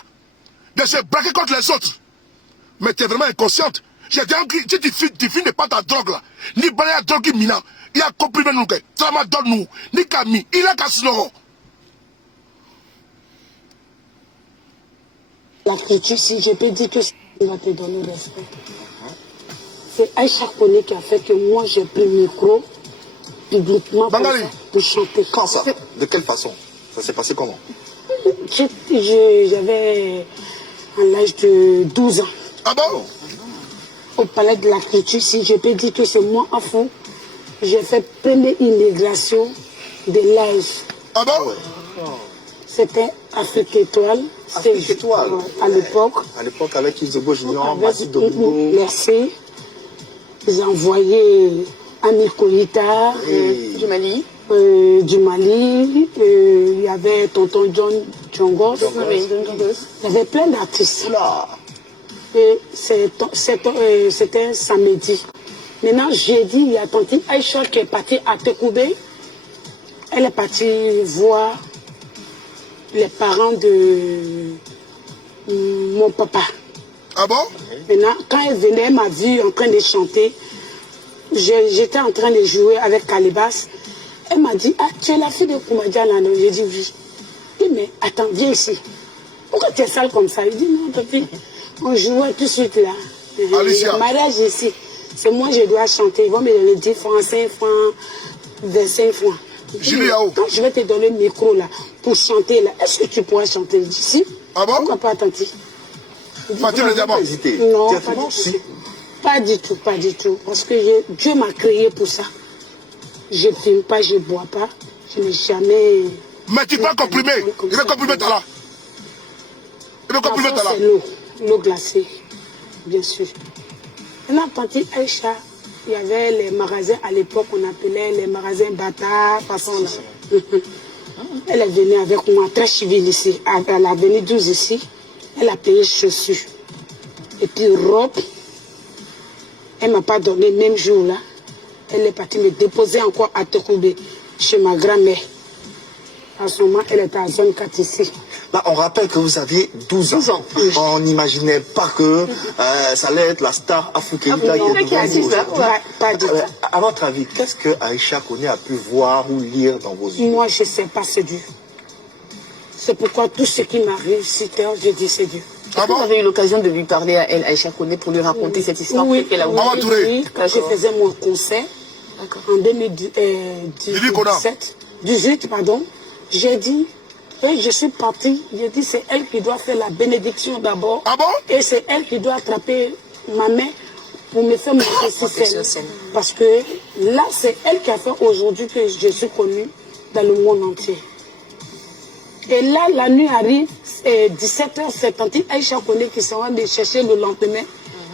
de se braquer contre les autres. Mais tu es vraiment inconsciente. J'ai dit, si tu finis pas ta drogue là, ni balaya drogue mina, il y a compris nous que, trama donne nous, ni kami, il a cassé l'euro. La critique, si je peux dire que il va te donner respect. C'est Aïcha Koné qui a fait que moi j'ai pris le micro publiquement pour chanter. Quand ça? De quelle façon? Ça s'est passé comment? J'avais à l'âge de 12 ans. Ah bon? Au palais de la culture, si je peux dire que c'est moi en fond, j'ai fait première immigration de l'âge. Ah bon? C'était Afrique Étoile. Afrique Étoile. À l'époque. À l'époque avec Isobo Junior, Massi Domingo. Merci. Ils ont envoyé Ami Koïta. Du Mali. Du Mali. Il y avait Tonton John Djongos. Il y avait plein d'artistes. Et c'était un samedi. Maintenant, jeudi, il y a tante Aïcha qui est partie à Tekoubé. Elle est partie voir les parents de mon papa. Ah bon? Maintenant, quand elle venait, elle m'a vu en train de chanter. J'étais en train de jouer avec Calibas. Elle m'a dit, ah, tu es la fille de Koumadia là? J'ai dit oui. Elle dit, mais attends, viens ici. Pourquoi tu es sale comme ça? Il dit, non, papi, on jouait tout de suite là. Alicia. Le mariage ici, c'est moi je dois chanter. Ils vont me donner 10 francs, 5 francs, 25 francs. Quand je vais te donner le micro là, pour chanter là, est-ce que tu pourras chanter d'ici? Ah bon? Pourquoi pas, tanti? Fatih le diamant. Non, pas du tout. Pas du tout, pas du tout. Parce que Dieu m'a créé pour ça. Je ne fume pas, je ne bois pas. Je n'ai jamais... Mais tu peux comprimer. Il veut comprimer ta là. Il veut comprimer ta là. C'est l'eau glacée, bien sûr. Maintenant, tante Aïcha, il y avait les magasins à l'époque, on appelait les magasins Bata, façon là. Elle est venue avec moi, très civile ici, à l'avenue 12 ici. Elle a payé chaussures. Et puis robe. Elle ne m'a pas donné le même jour là. Elle est partie me déposer encore à Tekoubé, chez ma grand-mère. À ce moment, elle était à zone 4 ici. Là, on rappelle que vous aviez 12 ans. On n'imaginait pas que ça allait être la star africaine. Pas du tout. À votre avis, qu'est-ce que Aïcha Koné a pu voir ou lire dans vos yeux? Moi, je ne sais pas, c'est Dieu. C'est pourquoi tout ce qui m'arrive, je dis c'est Dieu. Est-ce que vous avez eu l'occasion de lui parler à elle, Aïcha Koné, pour lui raconter cette histoire qu'elle a oui, quand je faisais mon concert, en 2018, pardon, j'ai dit, oui, je suis partie, j'ai dit c'est elle qui doit faire la bénédiction d'abord. Ah bon? Et c'est elle qui doit attraper ma main pour me faire monter sur scène. Parce que là, c'est elle qui a fait aujourd'hui que je suis connue dans le monde entier. Et là, la nuit arrive, 17h, c'est tante Aïcha Koné qui s'en va me chercher le lendemain,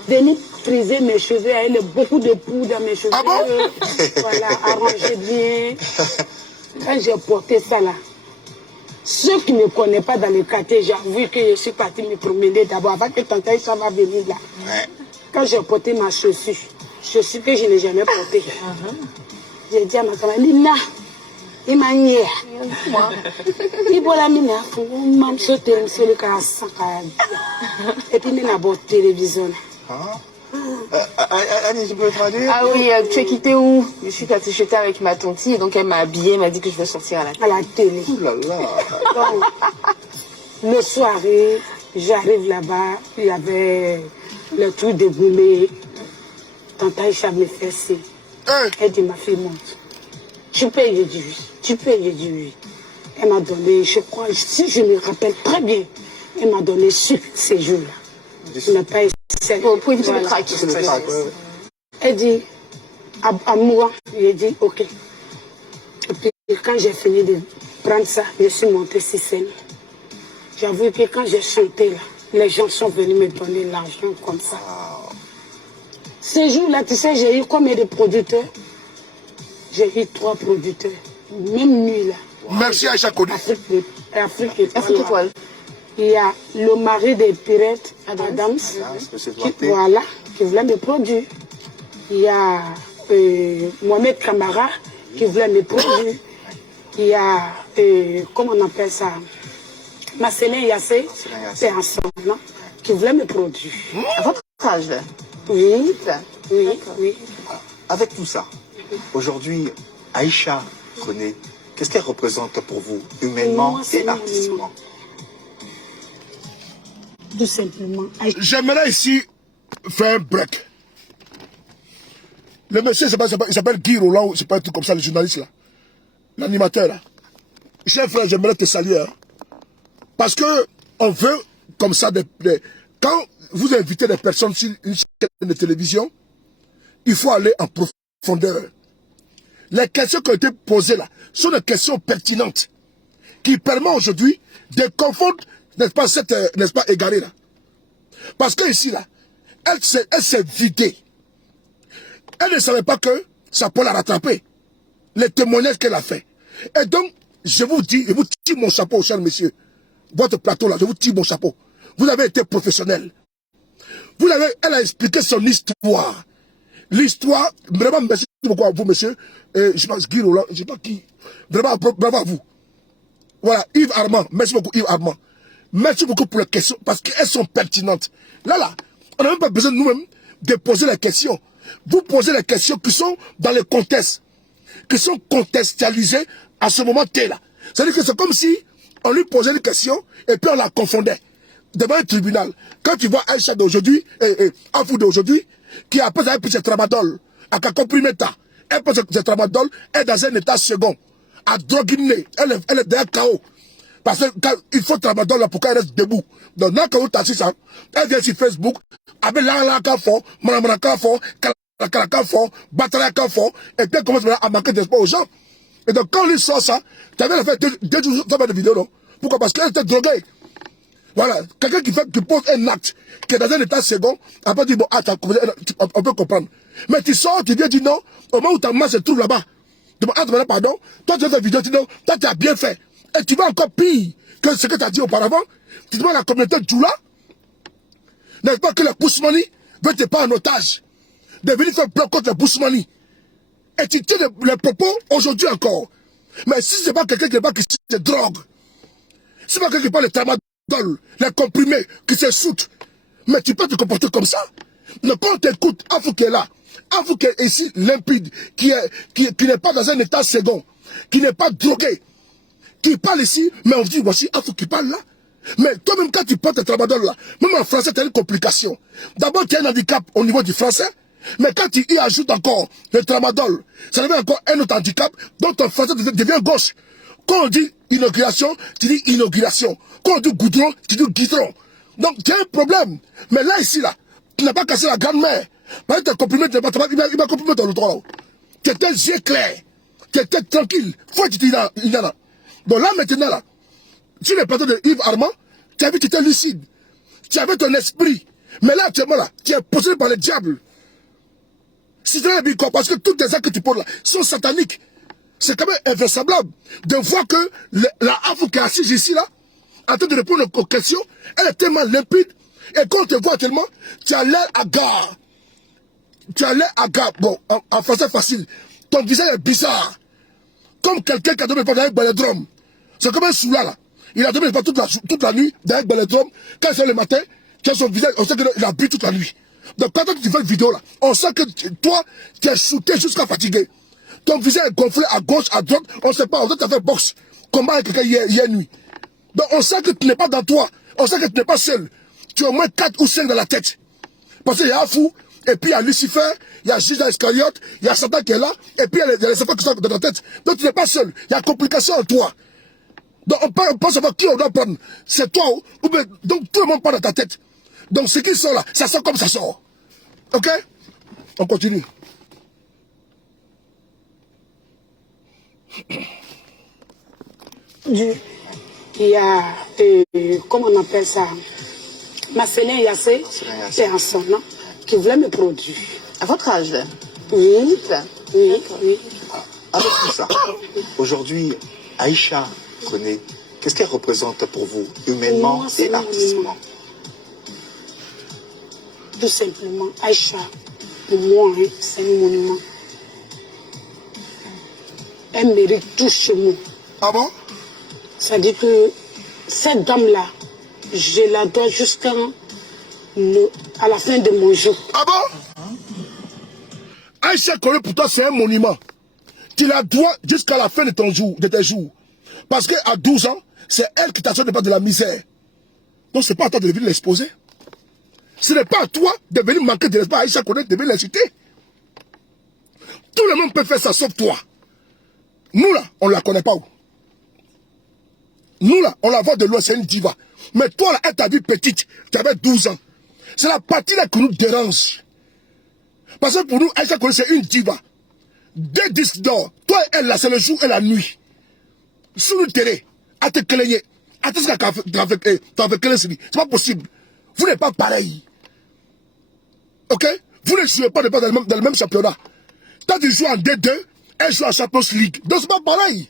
venir friser mes cheveux, elle a beaucoup de poudre dans mes cheveux. Ah bon? Voilà, arranger bien. Quand j'ai porté ça là, ceux qui ne me connaissent pas dans le quartier, j'ai vu que je suis partie me promener d'abord avant que tante Aïcha va venir là. Quand j'ai porté ma chaussure que je n'ai jamais portée, j'ai dit à ma camarade, Lina, il m'a nié. Il m'a mis là, il m'a sauté, il et puis il m'a mis télévision. Annie, tu peux traduire? Ah oui, tu es quitté où? Je suis partie jeter avec ma tante et donc elle m'a habillée, elle m'a dit que je veux sortir à la télé. Ouh là là. Donc, le soir, j'arrive là-bas, il y avait le truc de Boumé. Tante Aïcha me fait ça. Elle dit, ma fille, monte. Tu peux, je dis oui. Tu peux, je dis oui. Elle m'a donné, je crois, si je me rappelle très bien, elle m'a donné ces jours-là. Je n'ai pas essayé. Vous pouvez me crack. Elle dit, à moi, j'ai dit, ok. Et puis, quand j'ai fini de prendre ça, je suis montée sur scène. J'avoue que quand j'ai chanté là, les gens sont venus me donner l'argent comme ça. Ces jours-là, tu sais, j'ai eu combien de producteurs? J'ai eu 3 producteurs. Même nuit là. Merci Aïcha Koné. Afrique Étoile. Il y a le mari des pirates, Adams, qui voulait me produire. Il y a Mohamed Kamara qui voulait me produire. Il y a comment on appelle ça, Marcelin Yassé, personne, non, qui voulait me produire. À votre âge là? Oui, oui, oui. Avec tout ça, aujourd'hui, Aïcha René, qu'est-ce qu'elle représente pour vous, humainement et artistiquement? Tout simplement. J'aimerais ici faire un break. Le monsieur, il s'appelle Guy Roland, c'est pas un truc comme ça, le journaliste là. L'animateur là. Cher frère, j'aimerais te saluer. Hein. Parce que on veut comme ça, quand vous invitez des personnes sur une chaîne de télévision, il faut aller en profondeur. Les questions qui ont été posées là sont des questions pertinentes qui permettent aujourd'hui de confondre, n'est-ce pas, égaré là. Parce que ici là, elle s'est vidée. Elle ne savait pas que ça peut la rattraper. Les témoignages qu'elle a fait. Et donc, je vous tire mon chapeau, cher monsieur. Votre plateau là, je vous tire mon chapeau. Vous avez été professionnel. Elle a expliqué son histoire. L'histoire, vraiment, merci beaucoup à vous, monsieur. Je pense Guy Roland, je ne sais pas qui. Vraiment, bravo à vous. Voilà, Yves Armand. Merci beaucoup, Yves Armand. Merci beaucoup pour les questions, parce qu'elles sont pertinentes. Là, on n'a même pas besoin nous-mêmes de poser les questions. Vous posez les questions qui sont dans le contexte, qui sont contextualisées à ce moment T là. C'est-à-dire que c'est comme si on lui posait une question et puis on la confondait devant un tribunal. Quand tu vois Aïcha d'aujourd'hui, Afou d'aujourd'hui, qui après avoir pris ses tramadol, à Kakomprimeta, elle prend ses tramadol, elle est dans un état second, à droguiner, elle est derrière KO. Parce qu'il faut tramadol là pour qu'elle reste debout. Donc, quand tu as ça, elle vient sur Facebook, avec l'anaka fort, manamaka fort, kalaka fort, batalaka fort, et puis elle commence à manquer d'espoir aux gens. Et donc, quand on lui sort ça, tu avais fait deux jours de vidéo, non? Pourquoi? Parce qu'elle était droguée. Voilà. Quelqu'un qui pose un acte, qui est dans un état second, après dit, bon, on peut comprendre. Mais tu sors, tu viens dire non, au moment où ta main se trouve là-bas. Tu me demandes pardon, toi tu fais une vidéo, tu dis non, toi tu as bien fait. Et tu vas encore pire que ce que tu as dit auparavant. Tu demandes à la communauté de Djoula, n'est-ce pas que le Bousmani veut te prendre en otage, de venir faire bloc contre le Bousmani. Et tu tiens les propos aujourd'hui encore. Mais si ce n'est pas quelqu'un qui n'est pas qui se drogue, si ce n'est pas quelqu'un qui parle de tramadol, les comprimés, qui se soutent, mais tu peux te comporter comme ça. Mais quand on t'écoute, Afou qui est là, Afou qui est ici limpide, qui n'est pas dans un état second, qui n'est pas drogué, qui parle ici, mais on dit, voici Afou qui parle là. Mais toi-même, quand tu portes le tramadol là, même en français, tu as une complication. D'abord, tu as un handicap au niveau du français, mais quand tu y ajoutes encore le tramadol, ça devient encore un autre handicap, donc ton français devient gauche. Quand on dit inauguration, tu dis inauguration. Quand on dit goudron, tu dis goudron. Donc, tu as un problème. Mais là, ici, là, tu n'as pas cassé la grand-mère. Parce que tes comprimés, il m'a comprimé dans le droit là. Tu étais yeux clairs. Tu étais tranquille. Faut que tu dis là. Donc là, maintenant, là, sur le plateau de Yves Armand, tu as vu que tu étais lucide. Tu avais ton esprit. Mais là, actuellement, là, tu es possédé par le diable. C'est très bien, parce que toutes les actes que tu poses là sont sataniques. C'est quand même invraisemblable de voir que la Afou qui est assise ici, là, en train de répondre aux questions, elle est tellement limpide. Et quand on te voit tellement, tu as l'air hagard. Tu as l'air hagard. Bon, en français facile. Ton visage est bizarre. Comme quelqu'un qui a dormi dans un balladrome. C'est comme un soula là. Il a dormi toute la nuit dans un balladrome. Quand il sort le matin, tu as son visage, on sait qu'il a bu toute la nuit. Donc quand tu fais une vidéo là, on sait que toi, tu es shooté jusqu'à fatigué. Ton visage est gonflé à gauche, à droite, on ne sait pas, on sait que tu as fait boxe, combat avec quelqu'un hier nuit. Donc on sait que tu n'es pas dans toi, on sait que tu n'es pas seul. Tu as au moins 4 ou 5 dans la tête. Parce qu'il y a Afou, et puis il y a Lucifer, il y a Judas Iscariote, il y a Satan qui est là, et puis il y a les enfants qui sont dans ta tête. Donc tu n'es pas seul, il y a complication en toi. Donc on peut savoir qui on doit prendre. C'est toi ou bien, donc tout le monde part dans ta tête. Donc ce qui sort là, ça sort comme ça sort. Ok? On continue. Il y a, comment on appelle ça, Marcelin Yassé, personne, non, qui voulait me produire. À votre âge là? Oui, oui, oui. Avec tout ça, aujourd'hui, Aïcha René, qu'est-ce qu'elle représente pour vous, humainement et artistiquement? Tout simplement, Aïcha, pour moi, hein, c'est un monument. Elle mérite tout chez moi. Ah bon? Ça dit que cette dame-là, je la dois jusqu'à la fin de mon jour. Ah bon? Aïcha Koné, pour toi, c'est un monument. Tu la dois jusqu'à la fin de tes jours. Parce qu'à 12 ans, c'est elle qui t'a sorti de la misère. Donc, ce n'est pas à toi de venir l'exposer. Ce n'est pas à toi de venir manquer de respect à Aïcha Koné, de venir l'insulter. Tout le monde peut faire ça, sauf toi. Nous, là, on ne la connaît pas où. Nous, là, on la voit de loin, c'est une diva. Mais toi, là, elle t'a vu petite, tu avais 12 ans. C'est la partie là qui nous dérange. Parce que pour nous, Aïcha Koné, c'est une diva. 2 disques d'or. Toi et elle, là, c'est le jour et la nuit. Sur le terrain, à te cligner. À te ce que c'est pas possible. Vous n'êtes pas pareil. Ok? Vous ne jouez pas dans le même championnat. Quand tu joues en D2, elle joue en Champions League. Donc c'est pas pareil.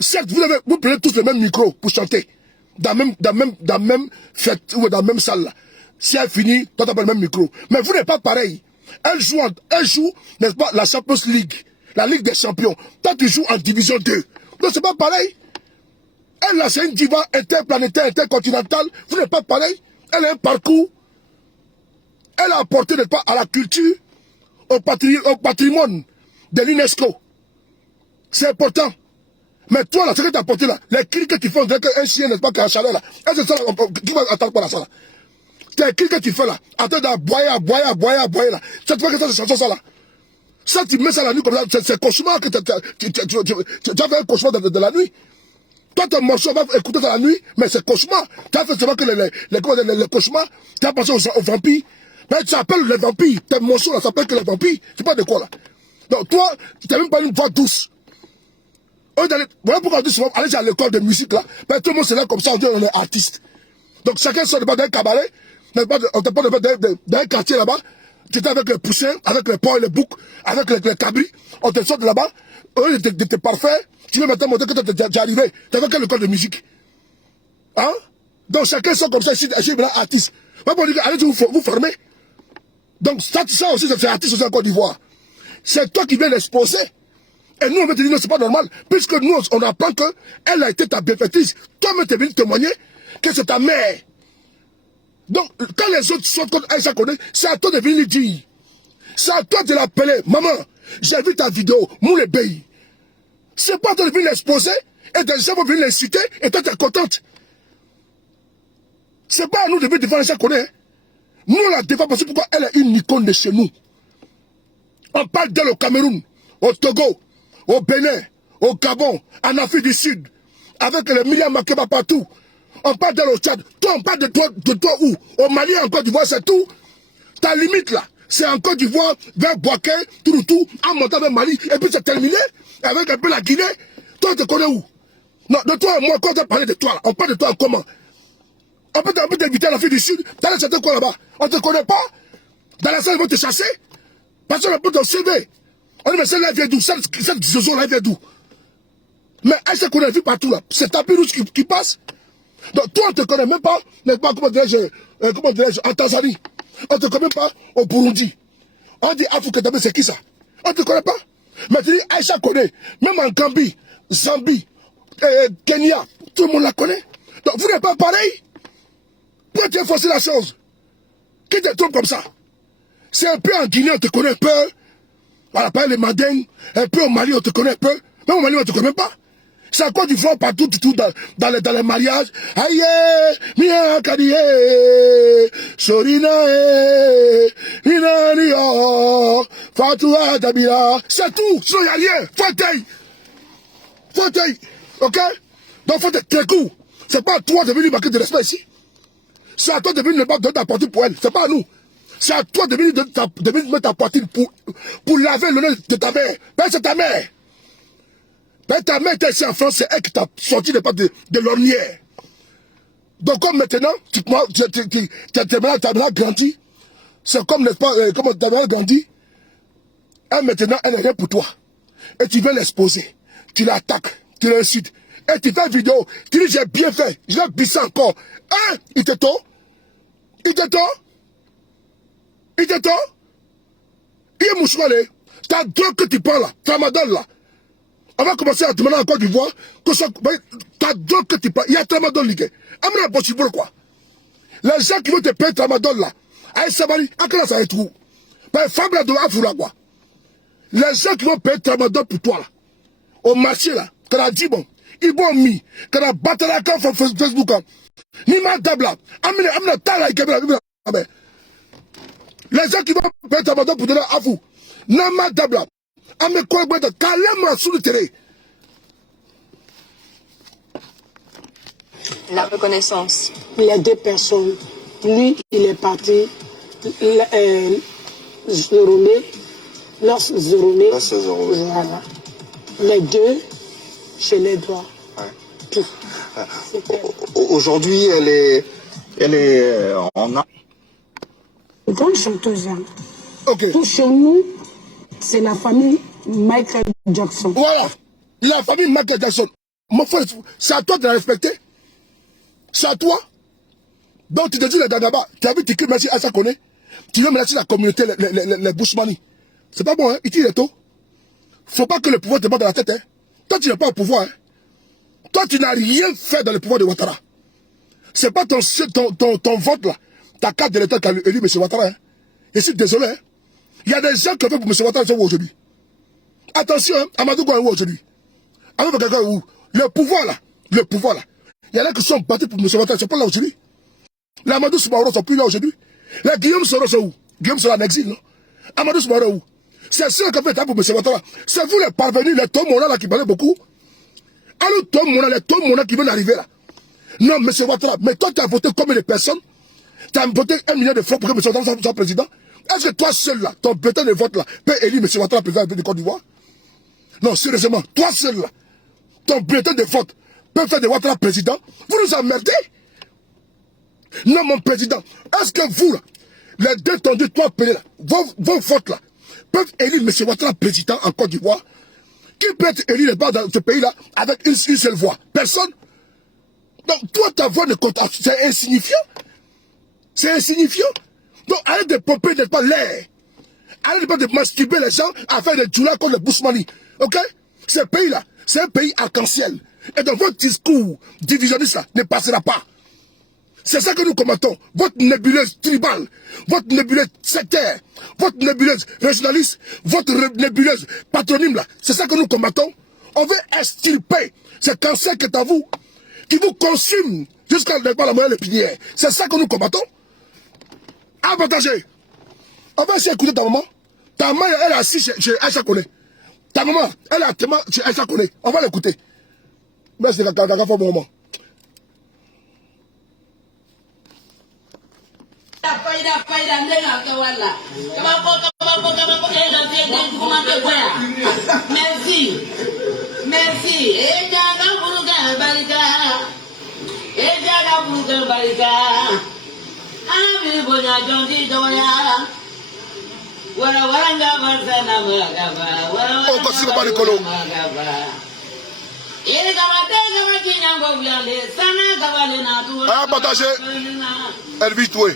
Certes, vous prenez tous le même micro pour chanter. Dans la même fête ou dans la même salle. Là. Si elle finit, toi t'as pas le même micro. Mais vous n'êtes pas pareil. Elle joue, n'est-ce pas, la Champions League. La Ligue des Champions. Toi tu joues en Division 2. Donc c'est pas pareil. Elle là, c'est une diva interplanétaire, intercontinentale. Vous n'êtes pas pareil. Elle a un parcours. Elle a apporté, n'est-ce pas, à la culture, au patrimoine de l'UNESCO. C'est important. Mais toi, là, ce que tu as apporté là, les cris que tu fais, on dirait qu'un chien, n'est-ce pas, qui a la chaleur là. Est-ce que ça, qui va attendre par ça là? Les cris que tu fais là, attends d'aboyer là. Ça te fait que ça, c'est chanson ça là. Ça, tu mets ça la nuit comme ça, c'est cauchemar que tu as fait un cauchemar de la nuit. Toi, ton morceau va écouter ça la nuit, mais c'est cauchemar. Tu as fait seulement que les cauchemars, tu as pensé aux vampires. Mais tu appelles les vampires. Tes morceaux là s'appellent que les vampires. C'est pas de quoi là. Donc toi, tu n'as même pas une voix douce. Voilà pourquoi on dit souvent, allez à l'école de musique là, mais tout le monde c'est là comme ça, on dit on est artiste. Donc chacun sort d'un cabaret, on te parle d'un quartier là-bas, tu étais avec les poussins, avec les porcs et les boucs, avec les cabris, on te sort de là-bas, eux ils étaient parfaits, tu veux maintenant montrer que tu es arrivé, tu as fait quelle école de musique? Hein? Donc chacun sort comme ça, ici, je suis artiste. Moi pour dire, allez vous former. Donc ça aussi, c'est artiste aussi en Côte d'Ivoire. C'est toi qui viens l'exposer. Et nous, on va te dire, non, c'est pas normal. Puisque nous, on apprend qu'elle a été ta bienfaitrice. Toi-même, tu es venu témoigner que c'est ta mère. Donc, quand les autres sont contre Aïcha Koné, c'est à toi de venir lui dire. C'est à toi de l'appeler. Maman, j'ai vu ta vidéo, Moule Bey. C'est pas à toi de venir l'exposer, et des gens vont venir l'inciter, et toi, tu es contente. C'est pas à nous de venir défendre Aïcha Koné. Nous, on la défend parce que pourquoi elle est une icône de chez nous. On parle d'elle au Cameroun, au Togo, au Bénin, au Gabon, en Afrique du Sud, avec les milliards Makeba partout. On parle d'elle au Tchad. Toi, on parle de toi où? Au Mali, en Côte d'Ivoire, c'est tout. Ta limite là, c'est en Côte d'Ivoire, vers Boaké, tout, en montant vers Mali, et puis c'est terminé, avec un peu la Guinée. Toi, tu te connais où? Non, de toi et moi, quand on parle de toi là, on parle de toi comment? On peut t'inviter à l'Afrique du Sud, t'as l'air quoi là-bas? On ne te connaît pas? Dans la salle, ils vont te chasser? Parce qu'on a pas ton CV. On dit, mais celle-là, elle vient d'où? Cette zone-là, elle vient d'où? Mais elle se connaît vu partout là. C'est tapis rouge qui passe. Donc toi, on ne te connaît même pas, n'est-ce pas, comment dirais-je, en Tanzanie. On ne te connaît même pas au Burundi. On dit Afrique, c'est qui ça? On ne te connaît pas. Mais tu dis Aïcha Koné, même en Gambie, Zambie, Kenya, tout le monde la connaît. Donc vous n'êtes pas pareil. Pourquoi tu as forcé la chose? Qui te trompe comme ça? C'est un peu en Guinée, on te connaît un peu. Voilà, pas les Mandingues. Un peu au Mali, on te connaît un peu. Même au Mali, on ne te connaît même pas. C'est à quoi du fond partout, dans les mariages. Aïe, mia kadiye, sorina, inaniyo, fatua dabira. C'est tout, sinon il n'y a rien. Fauteuil. Ok? Donc faut être très court. C'est pas à toi de venir marquer de respect ici. C'est à toi de venir ne pas donner ta poitrine pour elle. C'est pas à nous. C'est à toi de venir mettre ta poitrine pour laver l'honneur de ta mère. Ben, c'est ta mère. Ben, ta mère était ici en France, c'est elle qui t'a sorti de l'ornière. Donc, comme maintenant, tu as grandi. C'est comme, n'est-ce pas, comme tu as grandi. Elle, maintenant, elle est rien pour toi. Et tu veux l'exposer. Tu l'attaques. Tu l'insultes. Et tu fais une vidéo. Tu dis, j'ai bien fait. Je l'ai bissé encore. Hein? Il te tord? Il te est mouchoualé. Ta drogue que tu prends là, tramadol là. On va commencer à demander en Côte d'Ivoire que ça. Ta drogue que tu prends, il y a tramadol liqué. Amène la possible quoi. Les gens qui vont te payer tramadol là, à Sabari, à quel ça va être où? Femme là de Afoula quoi. Les gens qui vont payer tramadol pour toi là, au marché là, quand on a dit bon, ils vont mis, quand on a battu la carte sur Facebook, ni ma table là, amène ta là, les gens qui vont payer tramadol pour donner à vous, n'a ma table là, amène quoi, calme sur le terrain. La reconnaissance. Les deux personnes, lui, il est parti, Zoromé, lorsque Zoromé, voilà. Les deux, je les dois. Tout. Aujourd'hui, elle est en a. Grande chanteuse. Ok. Tout chez nous, c'est la famille Michael Jackson. Voilà. La famille Michael Jackson. Mon frère, c'est à toi de la respecter. C'est à toi. Donc tu te dis les Dagaba, tu as vu t'écrire merci à ça connaît. Tu veux menacer la communauté, les Bushmani. C'est pas bon, hein. Ici, il est tôt. Faut pas que le pouvoir te batte dans la tête, hein. Toi, tu n'es pas au pouvoir, hein. Toi, tu n'as rien fait dans le pouvoir de Ouattara. C'est pas ton vote là, ta carte de l'État qui a élu M. Ouattara, hein. Je suis désolé, hein. Il y a des gens qui ont fait pour M. Ouattara qui sont où aujourd'hui. Attention, hein. Amadou Gouin est où aujourd'hui. Amadou Gouin est où. Le pouvoir là. Il y en a qui sont battus pour M. Ouattara, ils sont pas là aujourd'hui. Les Amadou Soumaoro ne sont plus là aujourd'hui. Les Guillaume Soro sont où? Guillaume Soro en exil, non? Amadou Soumaoro est où? C'est sûr qu'on fait état pour M. Ouattara. C'est vous les parvenus, les Tomona là qui parlaient beaucoup. Alors Tomona, les Tomona qui veulent arriver là. Non, M. Ouattara, mais toi tu as voté combien de personnes? Tu as voté 1 million de francs pour que M. Ouattara soit président? Est-ce que toi seul là, ton bulletin de vote là, peut élire M. Ouattara président de Côte d'Ivoire? Non, sérieusement, toi seul là, ton bulletin de vote peut faire de Ouattara président? Vous nous emmerdez? Non, mon président, est-ce que vous, là, les deux tendus, toi, appelés là, vos votes là, peuvent élire M. Ouattara président en Côte d'Ivoire? Qui peut être élu dans ce pays-là avec une seule voix? Personne. Donc, toi, ta voix ne compte pas. C'est insignifiant. C'est insignifiant. Donc, arrête de pomper, n'est pas l'air. Arrête pas de masturber les gens à faire des djoulas contre le Bushmani. Ok? Ce pays-là, c'est un pays arc-en-ciel. Et donc, votre discours divisionniste là ne passera pas. C'est ça que nous combattons. Votre nébuleuse tribale, votre nébuleuse sectaire, votre nébuleuse régionaliste, votre nébuleuse patronyme là, c'est ça que nous combattons. On veut extirper ce cancer qui est à vous, qui vous consume jusqu'à la moelle épinière. C'est ça que nous combattons. À partager. On va essayer d'écouter ta maman. Ta maman, elle est assise chez Aïcha Kone. Ta maman, elle est actuellement chez Aïcha Kone. On va l'écouter. Mais c'est la bon moment. Merci. Ah, partagez. Elle vit tout.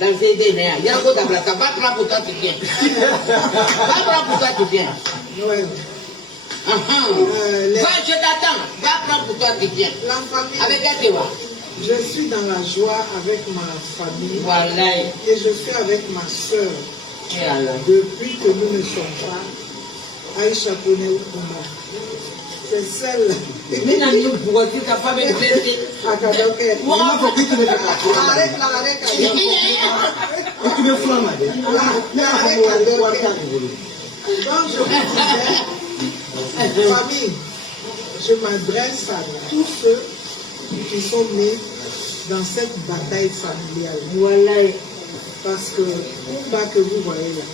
Dans ces derniers, il y a un peu de place, va prendre pour toi, tu viens. Va prendre pour toi, tu viens. Va, je t'attends. Va prendre pour toi, tu viens. Avec la tewa. Je suis dans la joie avec ma famille. Voilà. Et je suis avec ma soeur. Depuis que nous ne sommes pas, Aïcha Kone Okouma. C'est celle. Mais n'a mis pour que ta femme est blessée. Moi, faut que tu me fasses. Arrête là, arrête. Tu me flammes. Donc je vous disais, famille, je m'adresse à tous ceux qui sont nés dans cette bataille familiale. Voilà. Parce que Kumba que vous voyez là,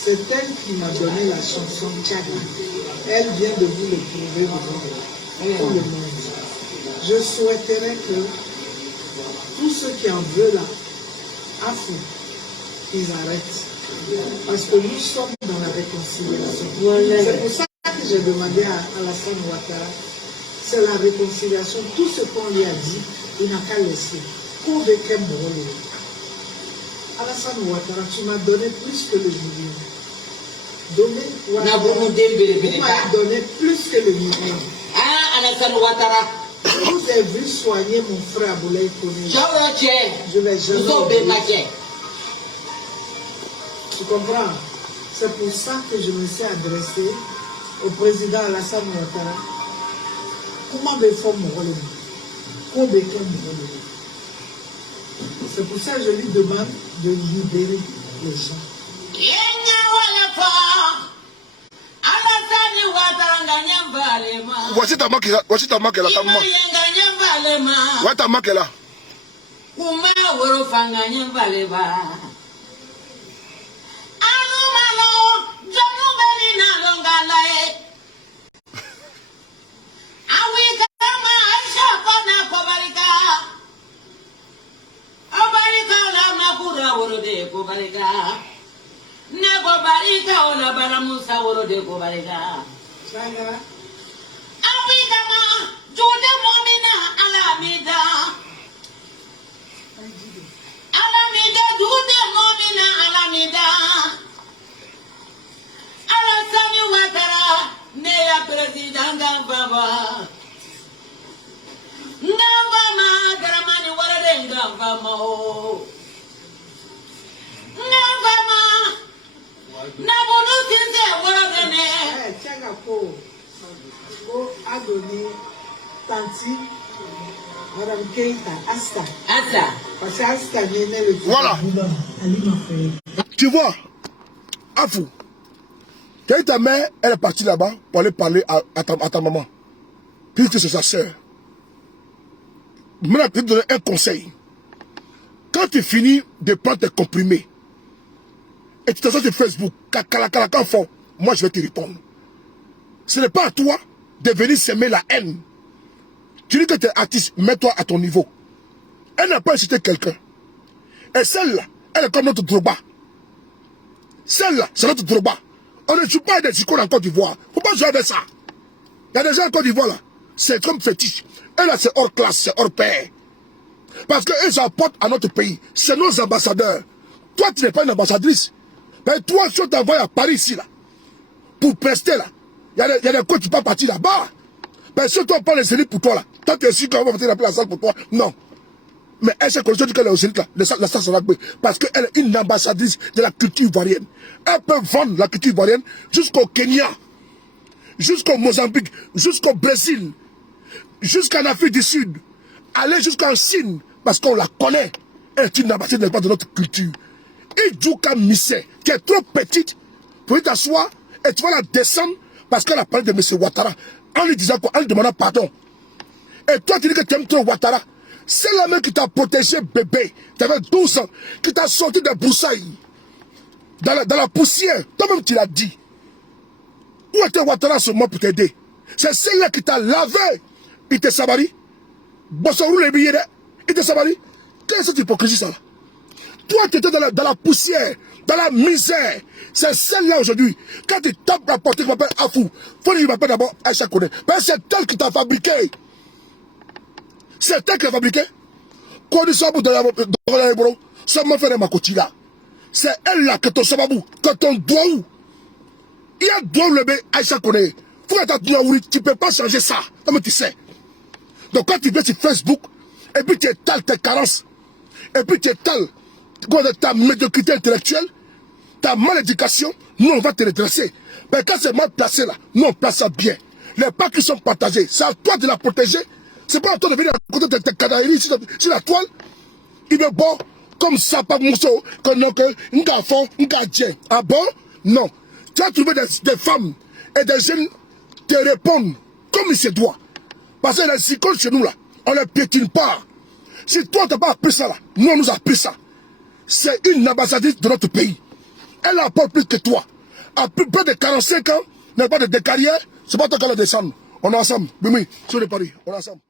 c'est elle qui m'a donné la chanson Tchad. Elle vient de vous le prouver devant tout le monde. Je souhaiterais que tous ceux qui en veulent là, à fond, ils arrêtent. Parce que nous sommes dans la réconciliation. Voilà. C'est pour ça que j'ai demandé à Alassane Ouattara c'est la réconciliation. Tout ce qu'on lui a dit, il n'a qu'à laisser. Alassane Ouattara, tu m'as donné plus que le million. Vous m'avez donné plus que le million. Ah, Alassane Ouattara. Je vous ai vu soigner mon frère Boulaye Koné. Je vais jamais oublier. Tu comprends? C'est pour ça que je me suis adressé au président Alassane Ouattara. Comment me faut mon rôle? C'est pour ça que je lui demande de libérer les gens. Voici ta marque là, voici ta marque là, ta maman. Ouais, ta marque là. Madame Keïta, Asta. Parce que Asta vient le dire. Voilà. Tu vois, Afou, ta mère, elle est partie là-bas pour aller parler à ta maman. Puisque c'est sa soeur. Maintenant, je vais te donner un conseil. Quand tu finis de prendre tes comprimés, et tu t'assois sur Facebook, moi je vais te répondre. Ce n'est pas à toi de venir s'aimer la haine. Tu dis que tu es artiste, mets-toi à ton niveau. Elle n'a pas incité quelqu'un. Et celle-là, elle est comme notre Drogba. Celle-là, c'est notre Drogba. On ne joue pas avec des icônes en Côte d'Ivoire. Il ne faut pas jouer avec ça. Il y a des gens en Côte d'Ivoire là. C'est comme fétiche. Et là, c'est hors classe, c'est hors pair. Parce qu'ils apportent à notre pays. C'est nos ambassadeurs. Toi, tu n'es pas une ambassadrice. Mais toi, si on t'envoie à Paris ici, là, pour prester là, il y a des coachs qui peuvent partir là-bas. Mais si toi, pas les élites pour toi là, tant que si on va faire la salle pour toi, non. Mais elle s'est connue qu'elle est aux élites là, la salle sera jouée. Parce qu'elle est une ambassadrice de la culture ivoirienne. Elle peut vendre la culture ivoirienne jusqu'au Kenya, jusqu'au Mozambique, jusqu'au Brésil, jusqu'en Afrique du Sud, aller jusqu'en Chine, parce qu'on la connaît. Elle est une ambassadrice de notre culture. Et Djouka Missé, qui est trop petite, pour y t'asseoir, et tu vas la descendre parce qu'elle a parlé de M. Ouattara, en lui disant quoi, en lui demandant pardon. Et toi, tu dis que tu aimes trop Ouattara. C'est la même qui t'a protégé bébé. Tu avais 12 ans, qui t'a sorti des broussailles, dans la poussière. Toi-même, tu l'as dit. Où était Ouattara ce mois pour t'aider? C'est celle-là qui t'a lavé. Il te sabari. Bossorou les billets, il te sabari. Quelle est cette hypocrisie, ça là? Toi, tu étais dans la poussière, dans la misère. C'est celle-là aujourd'hui. Quand tu tapes la porte, tu m'appelles Afou. Faut que tu m'appelles d'abord Aïcha Koné. Parce que c'est elle qui t'a fabriqué. C'est elle qui t'a fabriqué. Quand tu sors dans la bro, ça m'a fait ma cotilla. C'est elle là que ton sababou, que ton doigt où. Il y a doigt le bébé Aïcha Koné. Faut que tu ne peux pas changer ça. Comme tu sais. Donc quand tu viens sur Facebook, et puis tu étales tes carences, et puis tu étales ta médiocrité intellectuelle, ta malédication, nous on va te redresser. Mais quand c'est mal placé là, nous on place ça bien. Les pas qui sont partagés, c'est à toi de la protéger. C'est pas à toi de venir à côté de tes canaries sur la toile. Il est bon, comme ça, pas mousseau, que non, que un garçon, un gardien. Ah bon? Non. Tu as trouvé des femmes et des jeunes te répondent comme il se doit. Parce que les icônes chez nous là, on ne les piétine pas. Si toi tu n'as pas appris ça là, nous on nous a appris ça. C'est une ambassadrice de notre pays. Elle apporte plus que toi. À plus près de 45 ans, n'a pas de carrière, c'est pas toi qui la descendre. On est ensemble. Bimi, sur le Paris, on est ensemble.